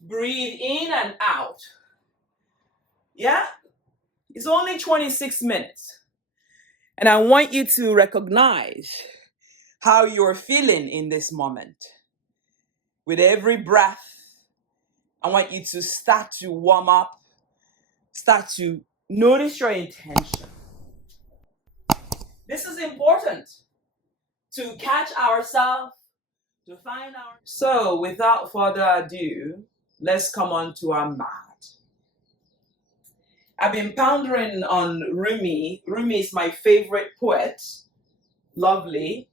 Breathe in and out. Yeah? It's only 26 minutes. And I want you to recognize how you're feeling in this moment. With every breath, I want you to start to warm up, start to notice your intention. This is important to catch ourselves, to find our. So, without further ado, let's come on to our mat. I've been pondering on Rumi. Rumi is my favorite poet, lovely,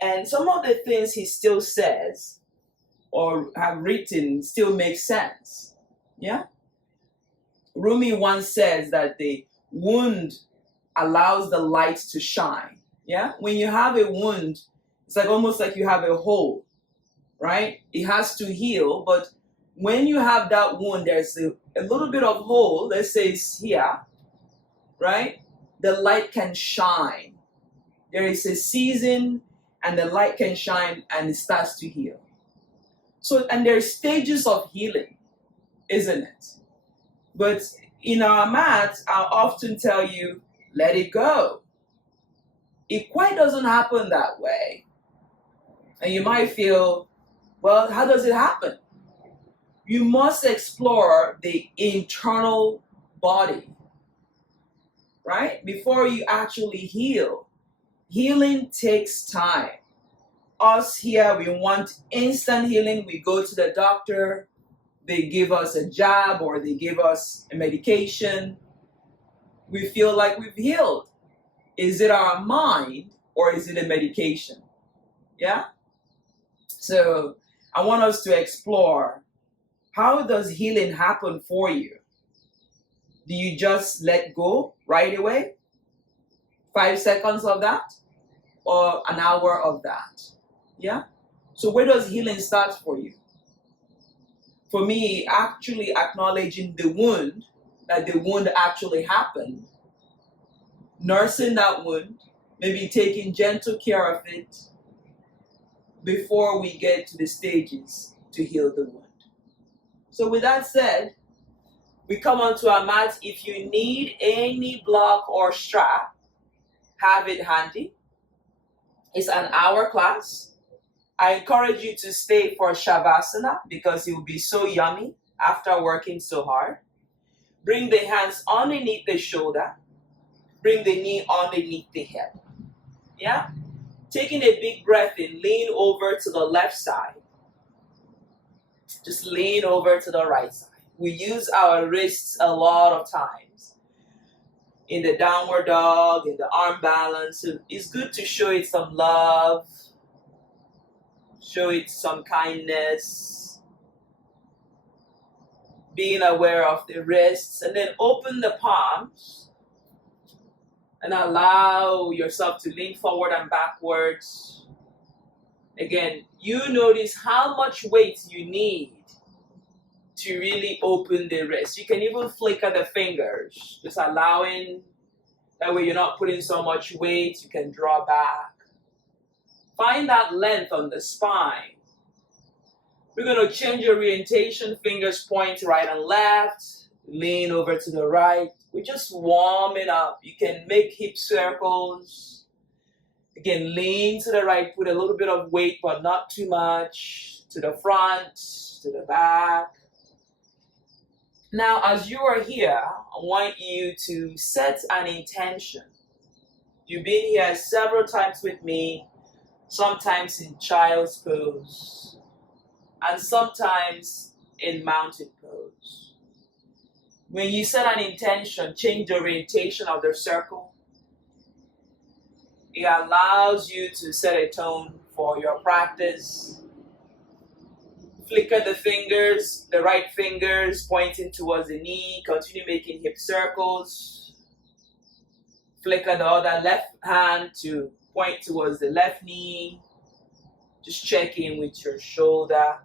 and some of the things he still says or have written still make sense. Yeah? Rumi once says that the wound allows the light to shine. Yeah? When you have a wound, it's like almost like you have a hole, right? It has to heal, but when you have that wound, there's a little bit of hole, let's say it's here, right? The light can shine. There is a season and the light can shine and it starts to heal. So, and there's stages of healing, isn't it? But in our mat, I'll often tell you, let it go. It quite doesn't happen that way. And you might feel, well, how does it happen? You must explore the internal body, right? Before you actually heal. Healing takes time. Us here, we want instant healing. We go to the doctor, they give us a jab or they give us a medication. We feel like we've healed. Is it our mind or is it a medication? Yeah? So I want us to explore, how does healing happen for you? Do you just let go right away? 5 seconds of that? Or an hour of that? Yeah? So where does healing start for you? For me, actually acknowledging the wound, that the wound actually happened, nursing that wound, maybe taking gentle care of it before we get to the stages to heal the wound. So with that said, we come onto our mat. If you need any block or strap, have it handy. It's an hour class. I encourage you to stay for Shavasana because it will be so yummy after working so hard. Bring the hands underneath the shoulder. Bring the knee underneath the hip. Yeah? Taking a big breath in, lean over to the left side. Just lean over to the right side. We use our wrists a lot of times. In the downward dog, in the arm balance. So it's good to show it some love. Show it some kindness. Being aware of the wrists. And then open the palms. And allow yourself to lean forward and backwards. Again, you notice how much weight you need to really open the wrist. You can even flicker the fingers, just allowing, that way you're not putting so much weight, you can draw back. Find that length on the spine. We're going to change orientation, fingers point right and left, lean over to the right. We're just warming up. You can make hip circles. Again, lean to the right, put a little bit of weight, but not too much. To the front, to the back. Now, as you are here, I want you to set an intention. You've been here several times with me, sometimes in child's pose, and sometimes in mountain pose. When you set an intention, change the orientation of the circle. It allows you to set a tone for your practice. Flicker the fingers, the right fingers pointing towards the knee. Continue making hip circles. Flicker the other left hand to point towards the left knee. Just check in with your shoulder.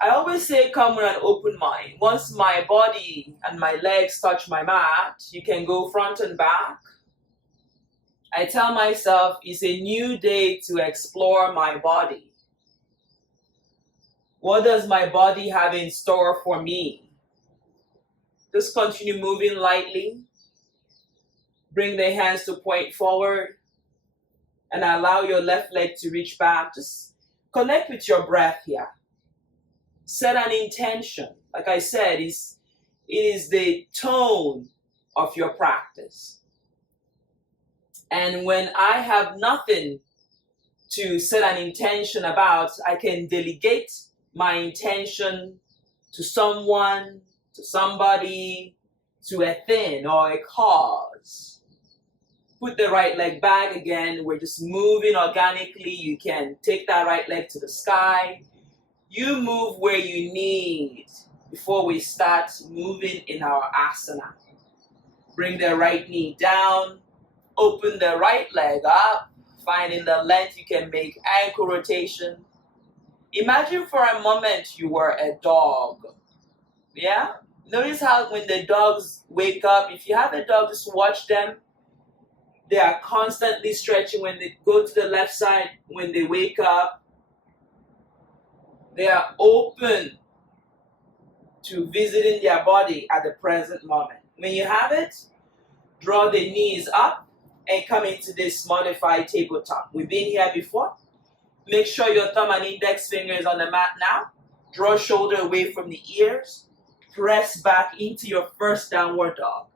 I always say come with an open mind. Once my body and my legs touch my mat, you can go front and back. I tell myself it's a new day to explore my body. What does my body have in store for me? Just continue moving lightly. Bring the hands to point forward and allow your left leg to reach back. Just connect with your breath here. Set an intention. Like I said, it is the tone of your practice. And when I have nothing to set an intention about, I can delegate my intention to someone, to somebody, to a thing or a cause. Put the right leg back again. We're just moving organically. You can take that right leg to the sky. You move where you need before we start moving in our asana. Bring the right knee down. Open the right leg up. Finding the length, you can make ankle rotation. Imagine for a moment you were a dog. Yeah? Notice how when the dogs wake up, if you have a dog, just watch them. They are constantly stretching when they go to the left side. When they wake up, they are open to visiting their body at the present moment. When you have it, draw the knees up and come into this modified tabletop. We've been here before. Make sure your thumb and index finger is on the mat now. Draw shoulder away from the ears. Press back into your first downward dog.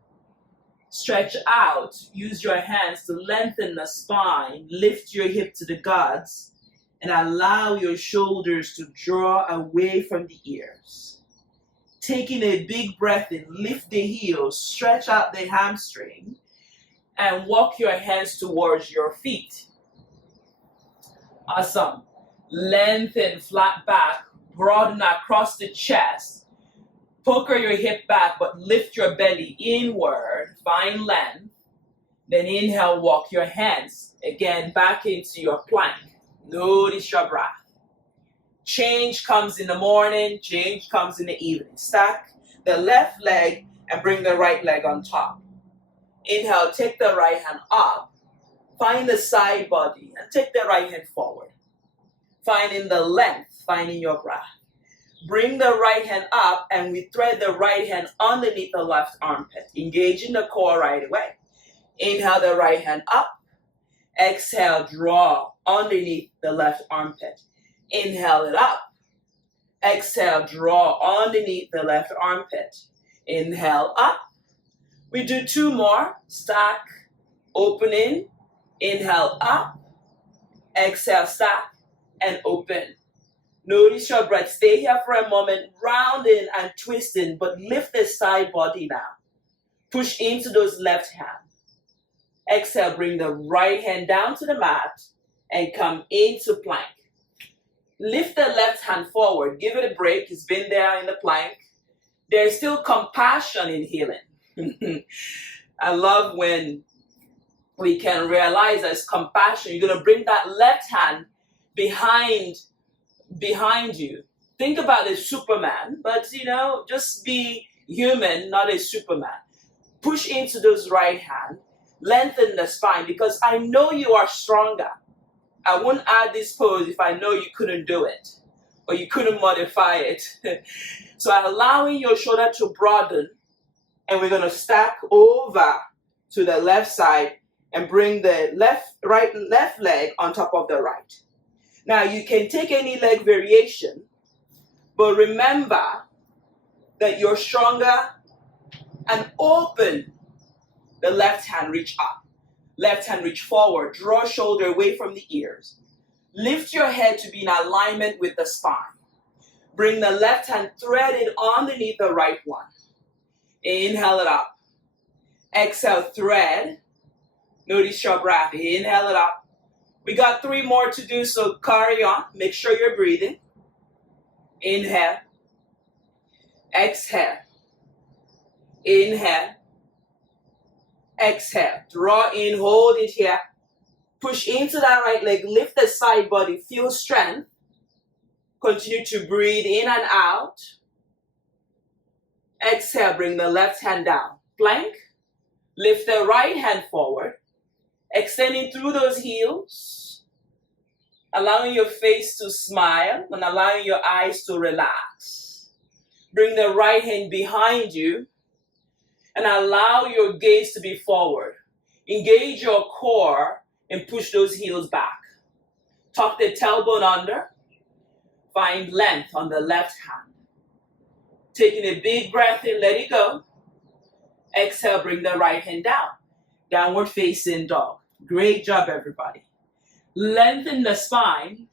Stretch out. Use your hands to lengthen the spine. Lift your hip to the gods. And allow your shoulders to draw away from the ears. Taking a big breath in, lift the heels, stretch out the hamstring, and walk your hands towards your feet. Awesome. Lengthen flat back, broaden across the chest. Pucker your hip back, but lift your belly inward, find length. Then inhale, walk your hands again back into your plank. Notice your breath. Change comes in the morning, change comes in the evening. Stack the left leg and bring the right leg on top. Inhale, take the right hand up. Find the side body and take the right hand forward. Finding the length, finding your breath. Bring the right hand up and we thread the right hand underneath the left armpit. Engaging the core right away. Inhale the right hand up. Exhale, draw underneath the left armpit. Inhale it up. Exhale, draw underneath the left armpit. Inhale up. We do two more. Stack, opening. Inhale up. Exhale, stack, and open. Notice your breath. Stay here for a moment, rounding and twisting, but lift the side body now. Push into those left hands. Exhale, bring the right hand down to the mat and come into plank. Lift the left hand forward. Give it a break. It's been there in the plank. There's still compassion in healing. I love when we can realize there's compassion. You're going to bring that left hand behind you. Think about a Superman, but just be human, not a Superman. Push into those right hand. Lengthen the spine because I know you are stronger. I wouldn't add this pose if I know you couldn't do it or you couldn't modify it. So allowing your shoulder to broaden, and we're going to stack over to the left side and bring the left leg on top of the right. Now you can take any leg variation, but remember that you're stronger and open. The left hand reach up. Left hand reach forward. Draw shoulder away from the ears. Lift your head to be in alignment with the spine. Bring the left hand threaded underneath the right one. Inhale it up. Exhale, thread. Notice your breath. Inhale it up. We got 3 more to do, so carry on. Make sure you're breathing. Inhale. Exhale. Inhale. Exhale. Draw in, hold it here. Push into that right leg. Lift the side body. Feel strength. Continue to breathe in and out. Exhale. Bring the left hand down. Plank. Lift the right hand forward. Extending through those heels. Allowing your face to smile and allowing your eyes to relax. Bring the right hand behind you and allow your gaze to be forward. Engage your core and push those heels back. Tuck the tailbone under. Find length on the left hand. Taking a big breath in, let it go. Exhale, bring the right hand down. Downward facing dog. Great job, everybody. Lengthen the spine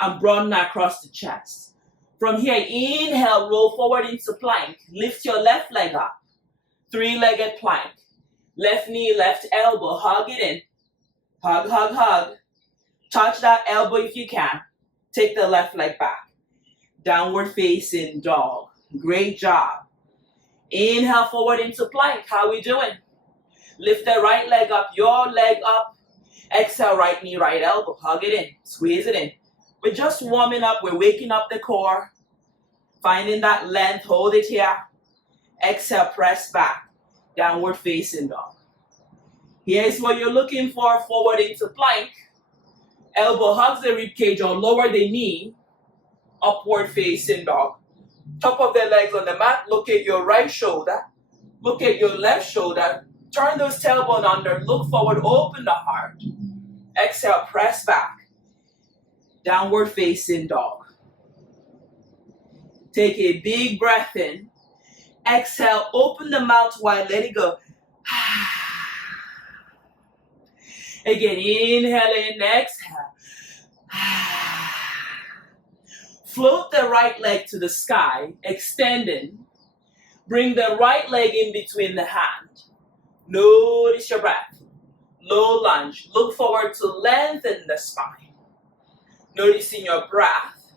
and broaden across the chest. From here, inhale, roll forward into plank. Lift your left leg up. Three-legged plank. Left knee, left elbow. Hug it in. Hug, hug, hug. Touch that elbow if you can. Take the left leg back. Downward facing dog. Great job. Inhale forward into plank. How we doing? Lift the right leg up, your leg up. Exhale, right knee, right elbow. Hug it in. Squeeze it in. We're just warming up. We're waking up the core. Finding that length. Hold it here. Exhale, press back. Downward facing dog. Here's what you're looking for. Forward into plank. Elbow hugs the rib cage or lower the knee. Upward facing dog. Top of the legs on the mat. Look at your right shoulder. Look at your left shoulder. Turn those tailbone under. Look forward. Open the heart. Exhale. Press back. Downward facing dog. Take a big breath in. Exhale. Open the mouth wide. Let it go. Again. Inhale in. Exhale. Float the right leg to the sky, extending. Bring the right leg in between the hand. Notice your breath. Low lunge. Look forward to lengthen the spine. Noticing your breath.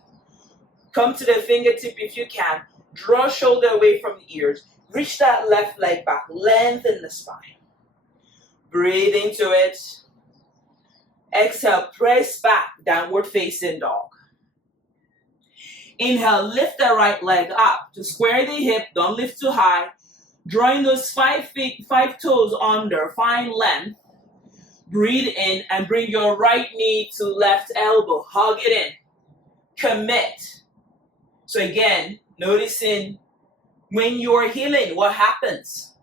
Come to the fingertip if you can. Draw shoulder away from the ears. Reach that left leg back. Lengthen the spine. Breathe into it. Exhale, press back. Downward facing dog. Inhale, lift the right leg up to square the hip. Don't lift too high. Drawing those 5 toes under. Find length. Breathe in and bring your right knee to left elbow. Hug it in. Commit. So again, noticing when you're healing, what happens?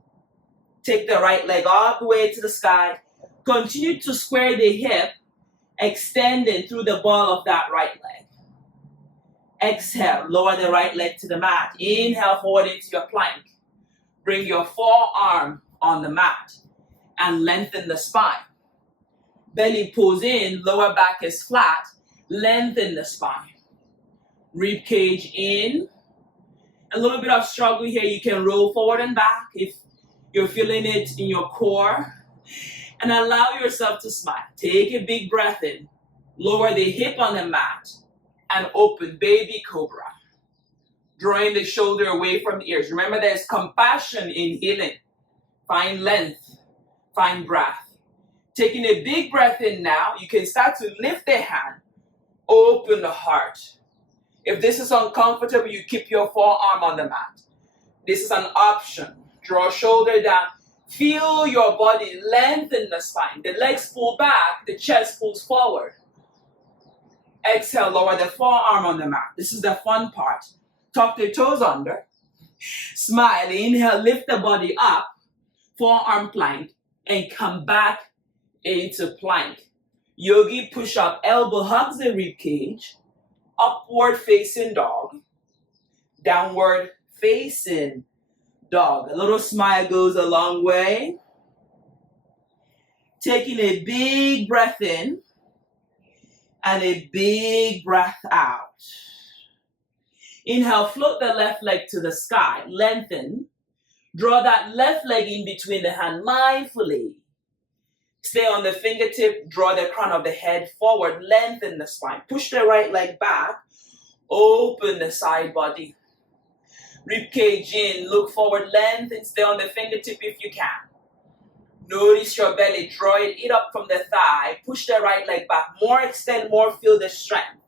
Take the right leg all the way to the sky. Continue to square the hip, extending through the ball of that right leg. Exhale, lower the right leg to the mat. Inhale forward into your plank. Bring your forearm on the mat and lengthen the spine. Belly pulls in, lower back is flat. Lengthen the spine. Rib cage in. A little bit of struggle here. You can roll forward and back if you're feeling it in your core. And allow yourself to smile. Take a big breath in. Lower the hip on the mat. And open, baby cobra. Drawing the shoulder away from the ears. Remember, there's compassion in healing. Find length. Find breath. Taking a big breath in now, you can start to lift the hand. Open the heart. If this is uncomfortable, you keep your forearm on the mat. This is an option. Draw shoulder down. Feel your body lengthen the spine. The legs pull back, the chest pulls forward. Exhale, lower the forearm on the mat. This is the fun part. Tuck the toes under. Smile. Inhale, lift the body up. Forearm plank. And come back into plank. Yogi push-up. Elbow hugs the rib cage. Upward facing dog. Downward facing dog. A little smile goes a long way. Taking a big breath in. And a big breath out. Inhale, float the left leg to the sky. Lengthen. Draw that left leg in between the hand mindfully. Stay on the fingertip. Draw the crown of the head forward. Lengthen the spine. Push the right leg back. Open the side body. Rib cage in. Look forward. Lengthen. Stay on the fingertip if you can. Notice your belly. Draw it up from the thigh. Push the right leg back. More extend, more feel the strength.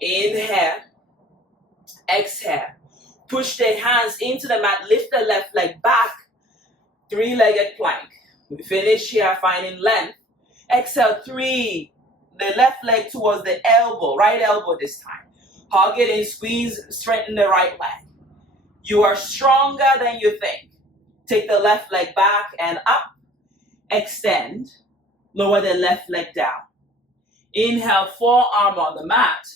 Inhale. Exhale. Push the hands into the mat. Lift the left leg back. Three-legged plank. We finish here, finding length. Exhale, 3 the left leg towards the elbow, right elbow this time. Hug it and squeeze, straighten the right leg. You are stronger than you think. Take the left leg back and up. Extend. Lower the left leg down. Inhale, forearm on the mat.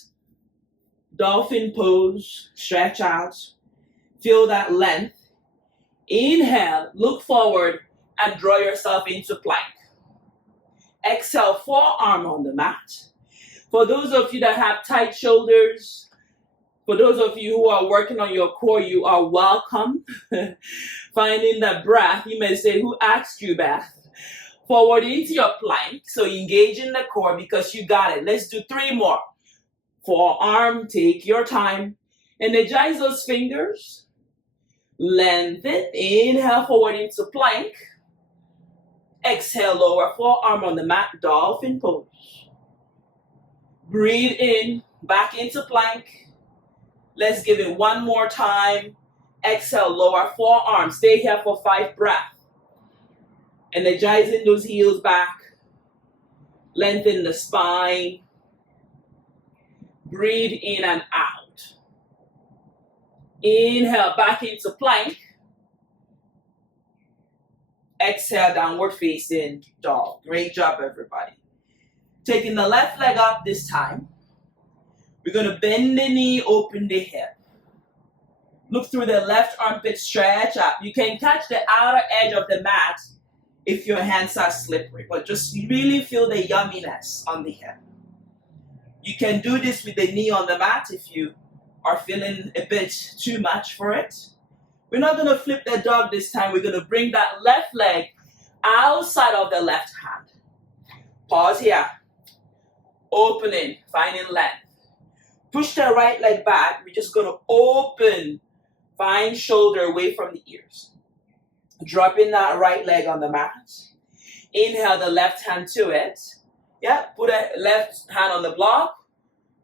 Dolphin pose. Stretch out. Feel that length. Inhale, look forward and draw yourself into plank. Exhale, forearm on the mat. For those of you that have tight shoulders, for those of you who are working on your core, you are welcome. Finding that breath, you may say, who asked you, Beth? Forward into your plank, so engage in the core because you got it. Let's do 3 more. Forearm, take your time. Energize those fingers. Lengthen. Inhale, forward into plank. Exhale, lower forearm on the mat, dolphin pose. Breathe in, back into plank. Let's give it 1 more time. Exhale, lower forearm. Stay here for 5 breaths. Energizing those heels back. Lengthen the spine. Breathe in and out. Inhale, back into plank. Exhale, downward facing dog. Great job, everybody. Taking the left leg up this time. We're going to bend the knee, open the hip. Look through the left armpit, stretch up. You can catch the outer edge of the mat if your hands are slippery, but just really feel the yumminess on the hip. You can do this with the knee on the mat if you are feeling a bit too much for it. We're not going to flip the dog this time. We're going to bring that left leg outside of the left hand. Pause here. Opening, finding length. Push the right leg back. We're just going to open, find shoulder away from the ears. Dropping that right leg on the mat. Inhale the left hand to it. Yeah, put a left hand on the block.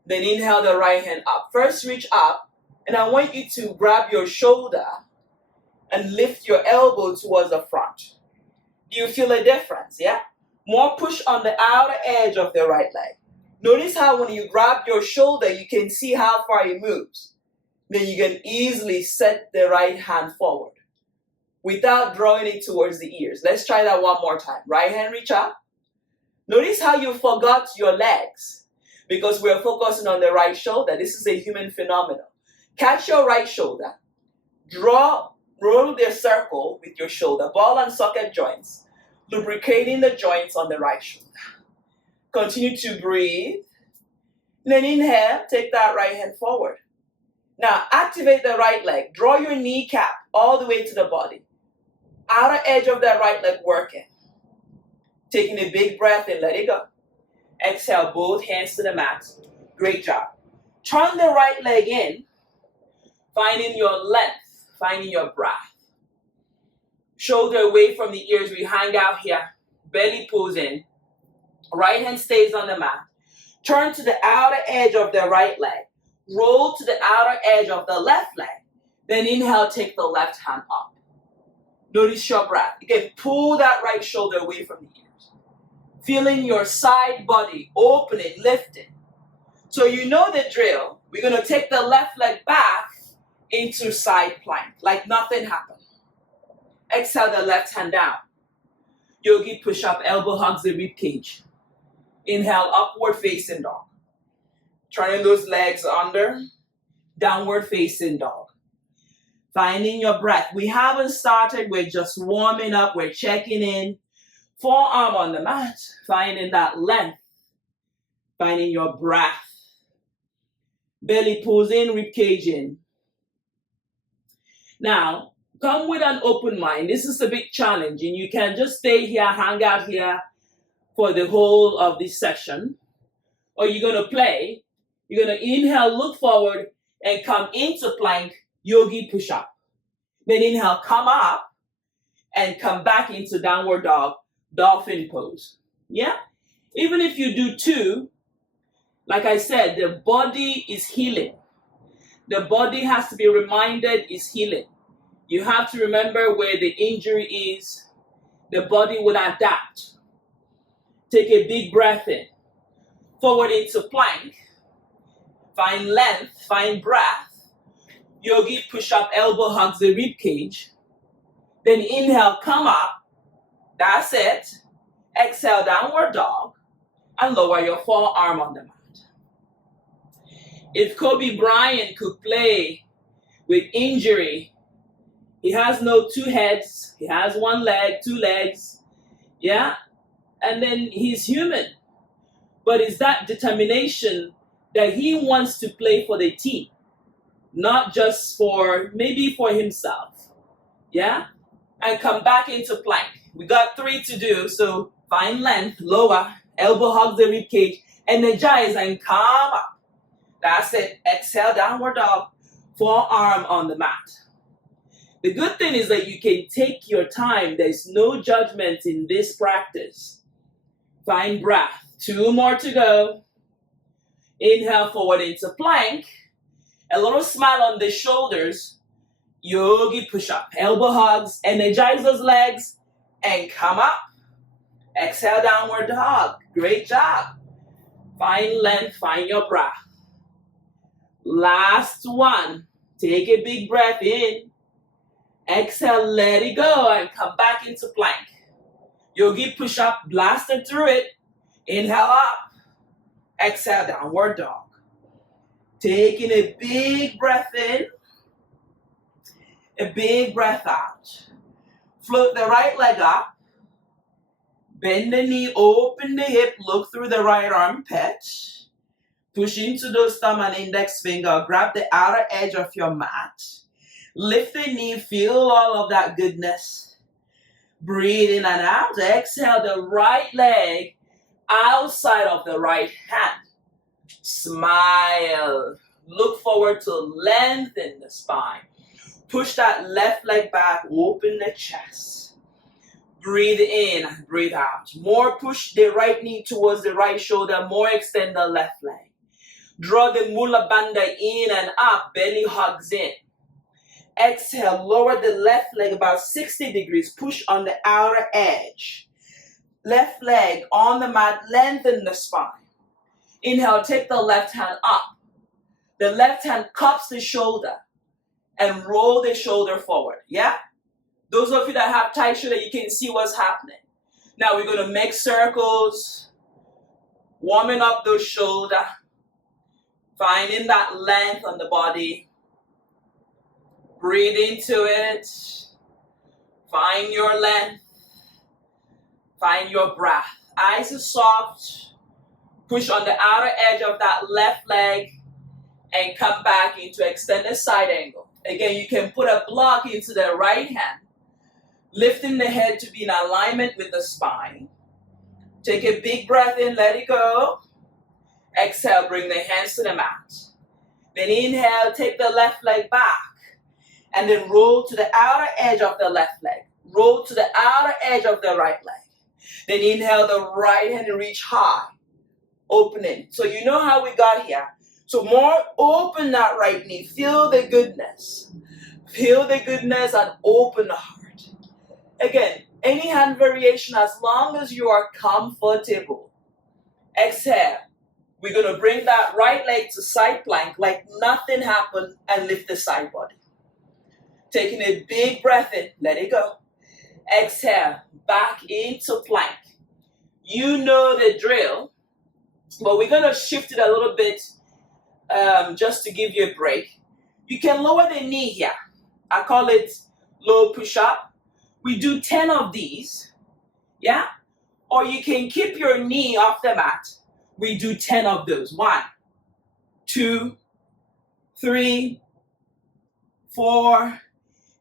Then inhale the right hand up. First reach up. And I want you to grab your shoulder and lift your elbow towards the front. Do you feel a difference? Yeah? More push on the outer edge of the right leg. Notice how when you grab your shoulder, you can see how far it moves. Then you can easily set the right hand forward without drawing it towards the ears. Let's try that 1 more time. Right hand reach up. Notice how you forgot your legs because we're focusing on the right shoulder. This is a human phenomenon. Catch your right shoulder. Roll the circle with your shoulder. Ball and socket joints. Lubricating the joints on the right shoulder. Continue to breathe. Then inhale, take that right hand forward. Now activate the right leg. Draw your kneecap all the way to the body. Outer edge of that right leg working. Taking a big breath and let it go. Exhale, both hands to the mat. Great job. Turn the right leg in. Finding your length. Finding your breath. Shoulder away from the ears. We hang out here. Belly pulls in. Right hand stays on the mat. Turn to the outer edge of the right leg. Roll to the outer edge of the left leg. Then inhale, take the left hand up. Notice your breath. You can pull that right shoulder away from the ears. Feeling your side body opening, lifting. So you know the drill. We're going to take the left leg back into side plank, like nothing happened. Exhale the left hand down. Yogi push-up, elbow hugs the rib cage. Inhale, upward facing dog. Turning those legs under. Downward facing dog. Finding your breath. We haven't started. We're just warming up. We're checking in. Forearm on the mat. Finding that length. Finding your breath. Belly pulls in, rib cage in. Now, come with an open mind. This is a bit challenging. You can just stay here, hang out here for the whole of this session. Or you're going to play. You're going to inhale, look forward, and come into plank, yogi push-up. Then inhale, come up, and come back into downward dog, dolphin pose. Yeah? Even if you do 2, like I said, the body is healing. The body has to be reminded is healing. You have to remember where the injury is. The body will adapt. Take a big breath in. forward into plank. Find length, find breath. Yogi push-up, elbow hugs the rib cage. Then inhale, come up. That's it. Exhale, downward dog. And lower your forearm on the mat. If Kobe Bryant could play with injury, he has no two heads. He has one leg, two legs. Yeah? And then he's human. But it's that determination that he wants to play for the team, not just for, maybe for himself. Yeah? And come back into plank. We got 3 to do, so find length, lower, elbow hug the rib cage, energize and come up. That's it. Exhale, downward dog, forearm on the mat. The good thing is that you can take your time. There's no judgment in this practice. Find breath. 2 more to go. Inhale forward into plank. A little smile on the shoulders. Yogi push-up. Elbow hugs. Energize those legs. And come up. Exhale, downward dog. Great job. Find length. Find your breath. Last one. Take a big breath in. Exhale, let it go. And come back into plank. Yogi push-up. Blast it through it. Inhale up. Exhale, downward dog. Taking a big breath in. A big breath out. Float the right leg up. Bend the knee, open the hip, look through the right armpit. Push into those thumb and index finger. Grab the outer edge of your mat. Lift the knee, feel all of that goodness. Breathe in and out. Exhale the right leg outside of the right hand. Smile. Look forward to lengthen the spine. Push that left leg back, open the chest. Breathe in, breathe out. More push the right knee towards the right shoulder, more extend the left leg. Draw the Mula Bandha in and up, belly hugs in. Exhale, lower the left leg about 60 degrees, push on the outer edge. Left leg on the mat, lengthen the spine. Inhale, take the left hand up. The left hand cups the shoulder and roll the shoulder forward. Yeah? Those of you that have tight shoulder, you can see what's happening. Now we're going to make circles, warming up those shoulders, finding that length on the body. Breathe into it. Find your length. Find your breath. Eyes are soft. Push on the outer edge of that left leg and come back into extended side angle. Again, you can put a block into the right hand, lifting the head to be in alignment with the spine. Take a big breath in, let it go. Exhale, bring the hands to the mat. Then inhale, take the left leg back, and then roll to the outer edge of the left leg. Roll to the outer edge of the right leg. Then inhale the right hand and reach high. Opening. So you know how we got here. So more open that right knee. Feel the goodness. Feel the goodness and open the heart. Again, any hand variation as long as you are comfortable. Exhale. We're going to bring that right leg to side plank like nothing happened and lift the side body. Taking a big breath in. Let it go. Exhale. Back into plank. You know the drill. But we're going to shift it a little bit just to give you a break. You can lower the knee here. I call it low push-up. We do 10 of these. Yeah? Or you can keep your knee off the mat. We do 10 of those. 1, 2, 3, 4.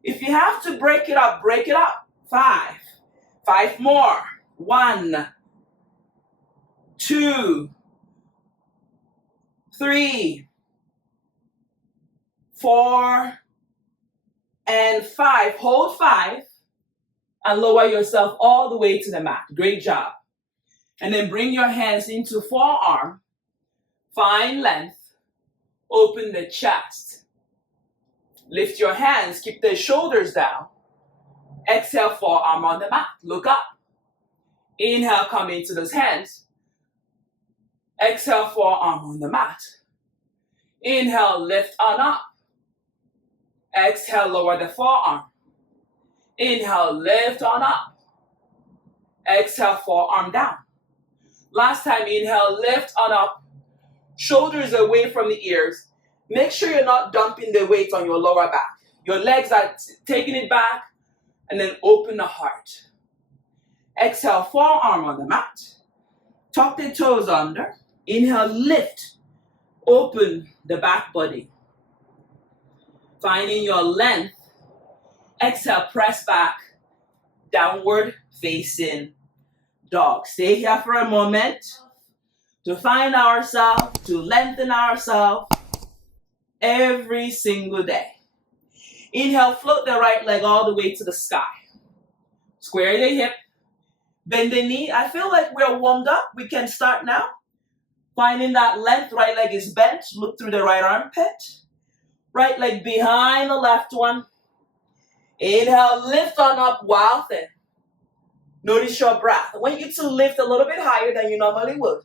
If you have to break it up, break it up. 5. 5 more. 1, 2, 3, 4, and 5. Hold 5 and lower yourself all the way to the mat. Great job. And then bring your hands into forearm. Find length. Open the chest. Lift your hands. Keep the shoulders down. Exhale, forearm on the mat. Look up. Inhale, come into those hands. Exhale, forearm on the mat. Inhale, lift on up. Exhale, lower the forearm. Inhale, lift on up. Exhale, forearm down. Last time, inhale, lift on up. Shoulders away from the ears. Make sure you're not dumping the weight on your lower back. Your legs are taking it back, and then open the heart. Exhale, forearm on the mat. Tuck the toes under. Inhale, lift. Open the back body. Finding your length. Exhale, press back. Downward facing dog. Stay here for a moment to find ourselves, to lengthen ourselves every single day. Inhale, float the right leg all the way to the sky. Square the hip, bend the knee. I feel like we're warmed up. We can start now. Finding that length, right leg is bent. Look through the right armpit. Right leg behind the left one. Inhale, lift on up while thin. Notice your breath. I want you to lift a little bit higher than you normally would.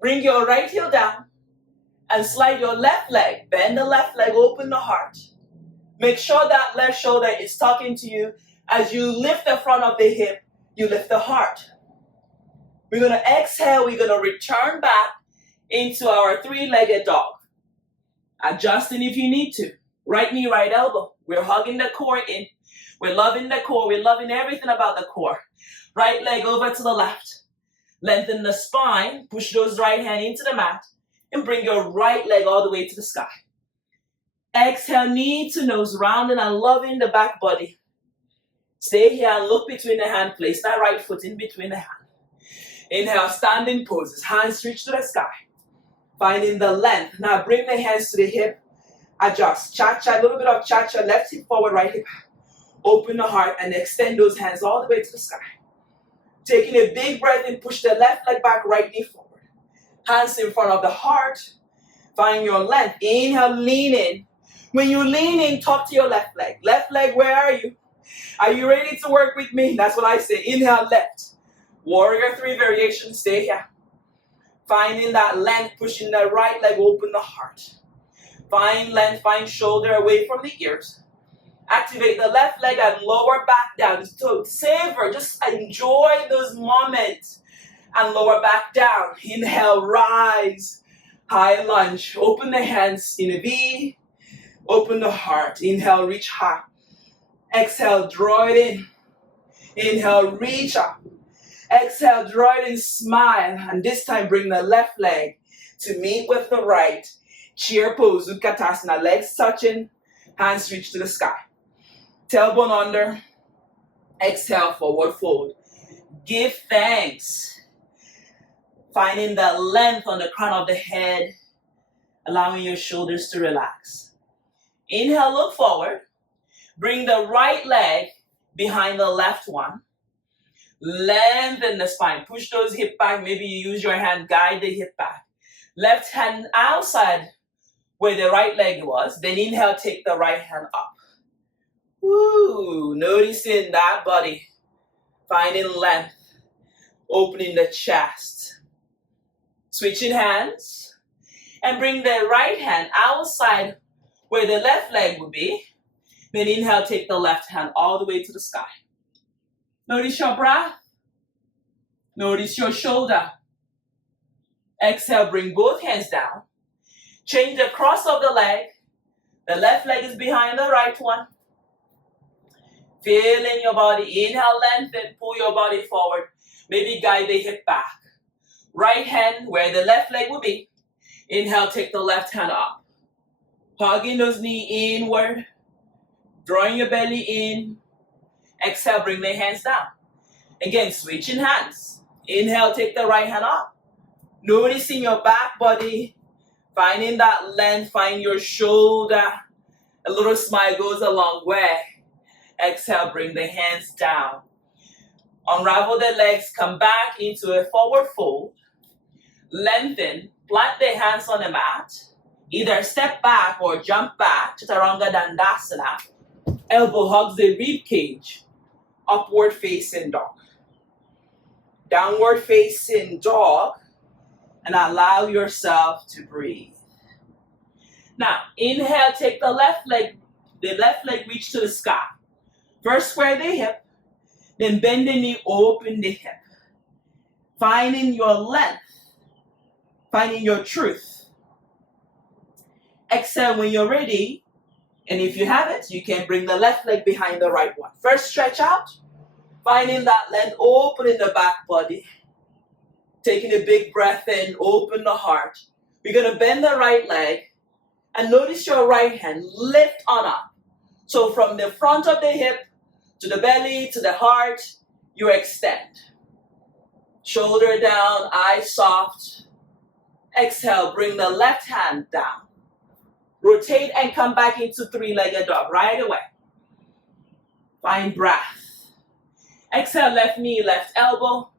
Bring your right heel down and slide your left leg. Bend the left leg, open the heart. Make sure that left shoulder is talking to you. As you lift the front of the hip, you lift the heart. We're going to exhale. We're going to return back into our three-legged dog. Adjusting if you need to. Right knee, right elbow. We're hugging the core in. We're loving the core. We're loving everything about the core. Right leg over to the left. Lengthen the spine. Push those right hand into the mat. And bring your right leg all the way to the sky. Exhale, knee to nose, rounding and loving the back body. Stay here and look between the hand. Place that right foot in between the hand. Inhale, standing poses. Hands reach to the sky. Finding the length. Now bring the hands to the hip. Adjust. Cha-cha, a little bit of cha-cha. Left hip forward, right hip. Open the heart and extend those hands all the way to the sky. Taking a big breath in, push the left leg back, right knee forward. Hands in front of the heart. Find your length. Inhale, lean in. When you lean in, talk to your left leg. Left leg, where are you? Are you ready to work with me? That's what I say. Inhale, left. Warrior 3 variation. Stay here. Finding that length, pushing the right leg, open the heart. Find length, find shoulder away from the ears. Activate the left leg and lower back down. So savor, just enjoy those moments. And lower back down. Inhale, rise. High lunge. Open the hands in a V. Open the heart. Inhale, reach high. Exhale, draw it in. Inhale, reach up. Exhale, draw it in, smile. And this time, bring the left leg to meet with the right. Chair pose, Utkatasana. Legs touching. Hands reach to the sky. Tailbone under. Exhale, forward fold. Give thanks. Finding the length on the crown of the head. Allowing your shoulders to relax. Inhale, look forward. Bring the right leg behind the left one. Lengthen the spine. Push those hips back. Maybe you use your hand, guide the hip back. Left hand outside where the right leg was. Then inhale, take the right hand up. Woo! Noticing that body. Finding length. Opening the chest. Switching hands. And bring the right hand outside where the left leg would be. Then inhale, take the left hand all the way to the sky. Notice your breath. Notice your shoulder. Exhale, bring both hands down. Change the cross of the leg. The left leg is behind the right one. Feel in your body. Inhale, lengthen, pull your body forward. Maybe guide the hip back. Right hand where the left leg will be. Inhale, take the left hand up. Hugging those knees inward. Drawing your belly in. Exhale, bring the hands down. Again, switching hands. Inhale, take the right hand up. Noticing your back body. Finding that length, find your shoulder. A little smile goes a long way. Exhale, bring the hands down. Unravel the legs, come back into a forward fold. Lengthen, plant the hands on the mat. Either step back or jump back, Chaturanga Dandasana. Elbow hugs the rib cage. Upward facing dog. Downward facing dog. and allow yourself to breathe. Now, inhale, take the left leg reach to the sky. First square the hip, then bend the knee, open the hip. Finding your length, finding your truth. Exhale when you're ready, and if you have it, you can bring the left leg behind the right one. First, stretch out, finding that length, opening the back body. Taking a big breath in, open the heart. We're going to bend the right leg, and notice your right hand lift on up. So from the front of the hip to the belly to the heart, you extend. Shoulder down, eyes soft. Exhale, bring the left hand down. Rotate and come back into three-legged dog right away. Find breath. Exhale, left knee, left elbow.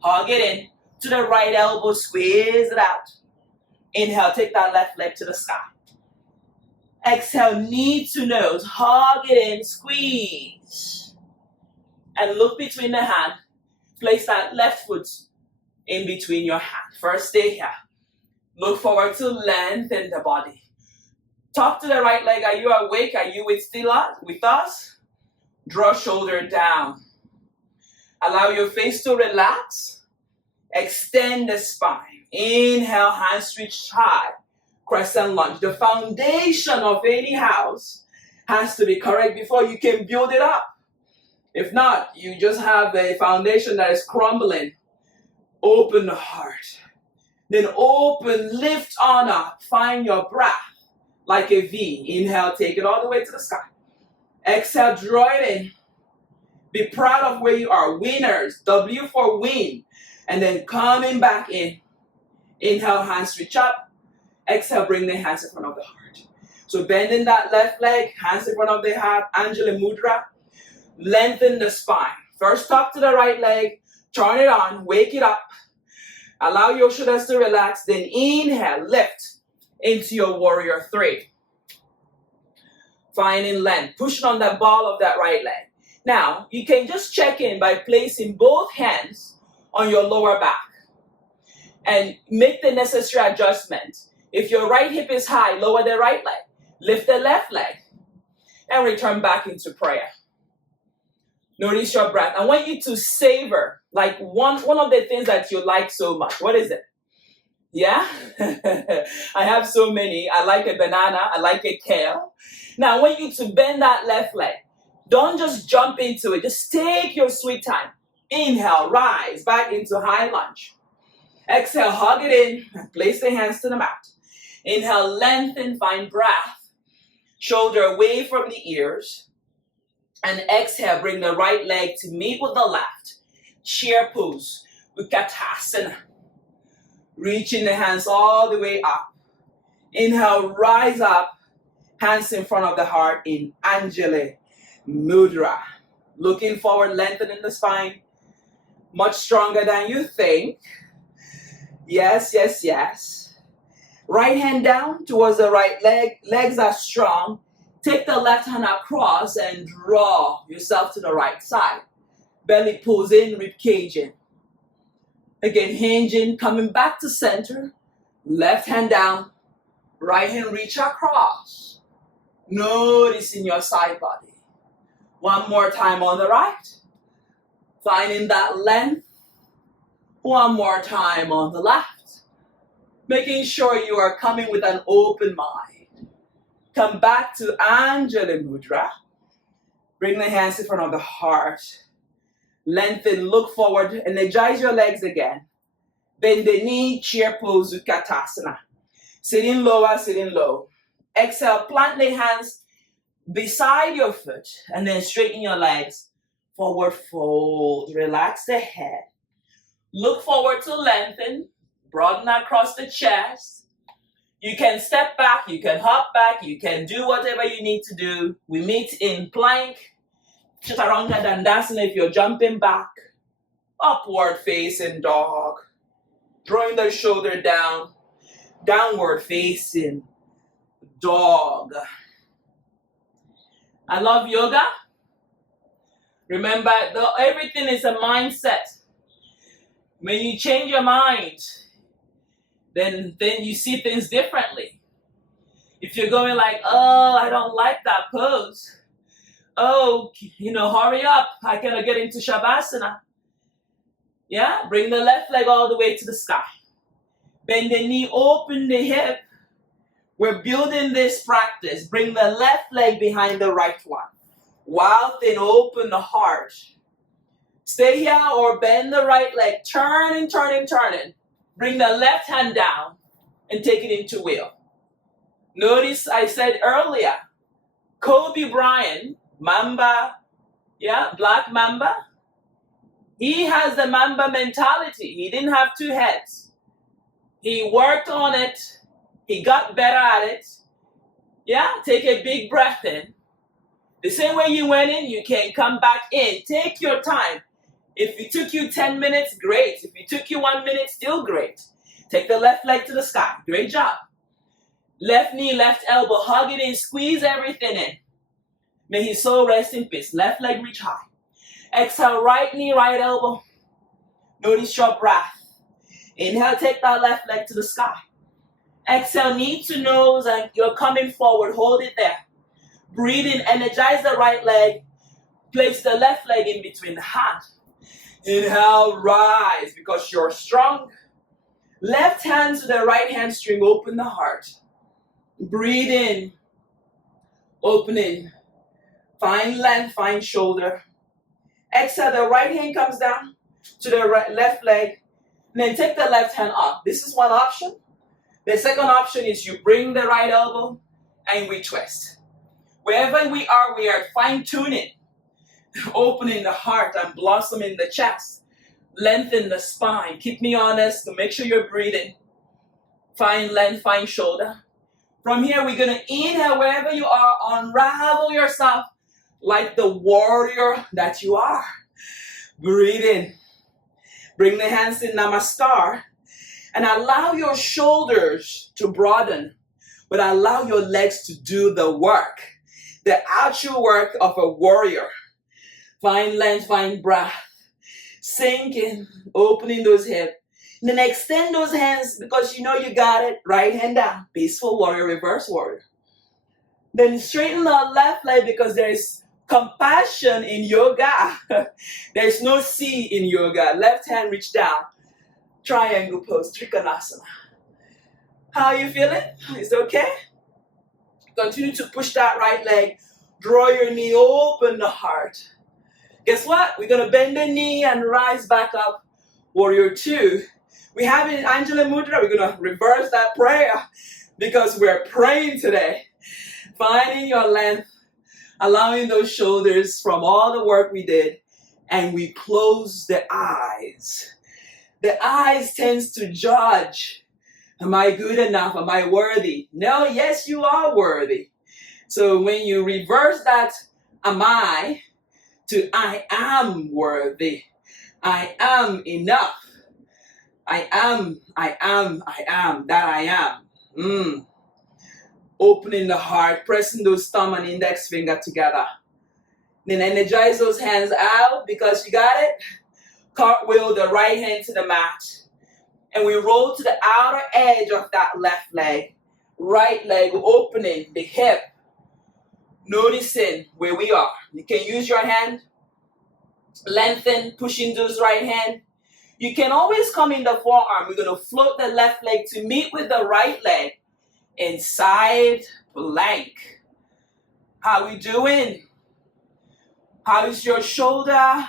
Hug it in. To the right elbow, squeeze it out. Inhale, take that left leg to the sky. Exhale, knee to nose, hug it in, squeeze. And look between the hand. Place that left foot in between your hand. First, stay here. Look forward to lengthen the body. Talk to the right leg. Are you awake? Are you with us? Draw shoulder down. Allow your face to relax. Extend the spine. Inhale, hands reach high. Crescent lunge. The foundation of any house has to be correct before you can build it up. If not, you just have a foundation that is crumbling. Open the heart. Then open, lift on up. Find your breath like a V. Inhale, take it all the way to the sky. Exhale, draw it in. Be proud of where you are. Winners. W for win. And then coming back in. Inhale, hands reach up. Exhale, bring the hands in front of the heart. So bending that left leg, hands in front of the heart, Anjali Mudra. Lengthen the spine. First, talk to the right leg. Turn it on. Wake it up. Allow your shoulders to relax. Then inhale, lift into your warrior three. Finding length. Pushing on the ball of that right leg. Now, you can just check in by placing both hands on your lower back and make the necessary adjustment. If your right hip is high, lower the right leg. Lift the left leg and return back into prayer. Notice your breath. I want you to savor like one of the things that you like so much. What is it? Yeah? I have so many. I like a banana. I like a kale. Now I want you to bend that left leg. Don't just jump into it. Just take your sweet time. Inhale, rise back into high lunge. Exhale, hug it in and place the hands to the mat. Inhale, lengthen, find breath. Shoulder away from the ears. And exhale, bring the right leg to meet with the left. Chair pose, Utkatasana. Reaching the hands all the way up. Inhale, rise up. Hands in front of the heart in Anjali Mudra. Looking forward, lengthening the spine. Much stronger than you think. Yes, yes, yes. Right hand down towards the right leg. Legs are strong. Take the left hand across and draw yourself to the right side. Belly pulls in, rib cage in. Again, hinging, coming back to center. Left hand down. Right hand reach across. Noticing your side body. One more time on the right. Finding that length. One more time on the left. Making sure you are coming with an open mind. Come back to Anjali Mudra. Bring the hands in front of the heart. Lengthen, look forward, energize your legs again. Bend the knee, chair pose, Utkatasana. Sitting lower, sitting low. Exhale, plant the hands beside your foot and then straighten your legs. Forward fold, relax the head. Look forward to lengthen, broaden across the chest. You can step back, you can hop back, you can do whatever you need to do. We meet in plank, Chaturanga Dandasana if you're jumping back. Upward facing dog. Drawing the shoulder down. Downward facing dog. I love yoga. Remember, everything is a mindset. When you change your mind, then you see things differently. If you're going like, oh, I don't like that pose. Oh, hurry up. I cannot get into Shavasana. Yeah, bring the left leg all the way to the sky. Bend the knee, open the hip. We're building this practice. Bring the left leg behind the right one. While then open the heart. Stay here or bend the right leg. Turning. Bring the left hand down and take it into wheel. Notice I said earlier, Kobe Bryant, Mamba, Black Mamba. He has the Mamba mentality. He didn't have two heads. He worked on it. He got better at it. Take a big breath in. The same way you went in, you can come back in. Take your time. If it took you 10 minutes, great. If it took you 1 minute, still great. Take the left leg to the sky. Great job. Left knee, left elbow, hug it in, squeeze everything in. May his soul rest in peace. Left leg reach high. Exhale, right knee, right elbow. Notice your breath. Inhale, take that left leg to the sky. Exhale, knee to nose, and you're coming forward. Hold it there. Breathe in, energize the right leg. Place the left leg in between the hands. Inhale, rise because you're strong. Left hand to the right hamstring, open the heart. Breathe in, opening. Find length, find shoulder. Exhale, the right hand comes down to the left leg. And then take the left hand up. This is one option. The second option is you bring the right elbow and we twist. Wherever we are fine-tuning. Opening the heart and blossoming the chest. Lengthen the spine. Keep me honest to make sure you're breathing. Find length, find shoulder. From here, we're going to inhale wherever you are. Unravel yourself like the warrior that you are. Breathe in. Bring the hands in Namaste. And allow your shoulders to broaden. But allow your legs to do the work. The actual work of a warrior. Find length, find breath. Sink in, opening those hips. Then extend those hands because you know you got it. Right hand down. Peaceful warrior, reverse warrior. Then straighten the left leg because there is compassion in yoga. There's no C in yoga. Left hand reach down. Triangle pose, Trikonasana. How are you feeling? Is it okay? Continue to push that right leg. Draw your knee, open the heart. Guess what? We're going to bend the knee and rise back up. Warrior 2. We have it in Anjali Mudra. We're going to reverse that prayer because we're praying today. Finding your length, allowing those shoulders from all the work we did, and we close the eyes. The eyes tends to judge. Am I good enough? Am I worthy? No, yes, you are worthy. So when you reverse that am I to I am worthy. I am enough. I am that I am. Opening the heart, pressing those thumb and index finger together. Then energize those hands out because you got it. Cartwheel the right hand to the mat. And we roll to the outer edge of that left leg. Right leg opening the hip. Noticing where we are. You can use your hand. Lengthen, pushing those right hand. You can always come in the forearm. We're going to float the left leg to meet with the right leg. Inside plank. How we doing? How is your shoulder?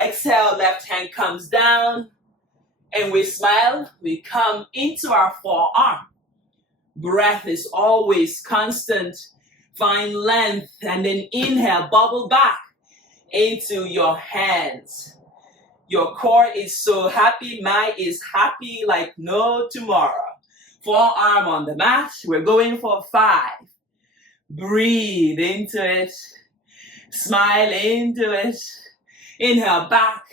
Exhale, left hand comes down. And we smile. We come into our forearm. Breath is always constant. Find length and then inhale, bubble back into your hands. Your core is so happy. Mind is happy like no tomorrow. Forearm on the mat. We're going for 5. Breathe into it. Smile into it. Inhale back.